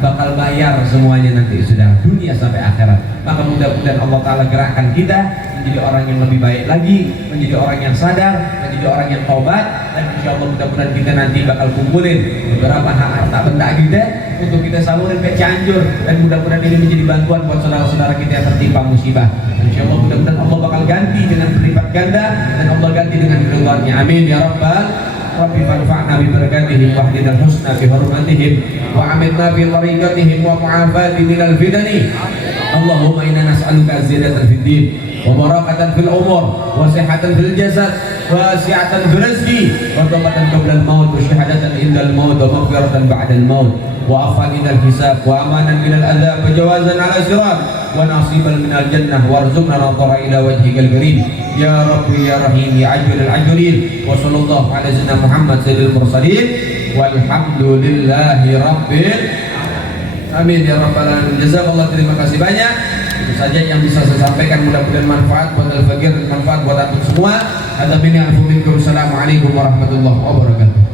bakal bayar semuanya nanti, sudah dunia sampai akhirat. Maka mudah-mudahan Allah Ta'ala gerakkan kita menjadi orang yang lebih baik lagi, menjadi orang yang sadar, menjadi orang yang taubat. Dan insya Allah mudah-mudahan kita nanti bakal kumpulin beberapa harta benda kita untuk kita salurin ke Cianjur, dan mudah-mudahan ini menjadi bantuan buat saudara-saudara kita yang tertimpa musibah. Insya Allah mudah-mudahan Allah bakal ganti dengan berlipat ganda, dan Allah ganti dengan ridhoannya. Amin ya rabbal Rabbi fanfa'na bi barakatihim wahdina husna bi hurmatihim wa amitna bi tariqatihim wa mu'afati minal fitani. Allahumma inna nas'aluka ziyadatan fid din wa barakatan fil umur wa sihhatan fil jasad wa si'atan fil rizqi wa tawbatan qabla al maut wa syahadatan indal maut wa maghfiratan ba'da al maut wa afwan minal hisab wa amanan minal adzab wa jawazan 'ala sirat wa nasiban minal jannah warzuqna nadhara ila wajhikal karim ya rabbi ya rahim ya ajwal al ajwalin wa sallallahu ala sayyidina Muhammad sayyidil mursalin walhamdulillahi rabbil amin ya rabbal alamin. Jazakallah, terima kasih banyak. Itu saja yang bisa saya sampaikan, mudah-mudahan manfaat buat al-fakir dan manfaat buat antum semua. Assalamualaikum warahmatullahi wabarakatuh.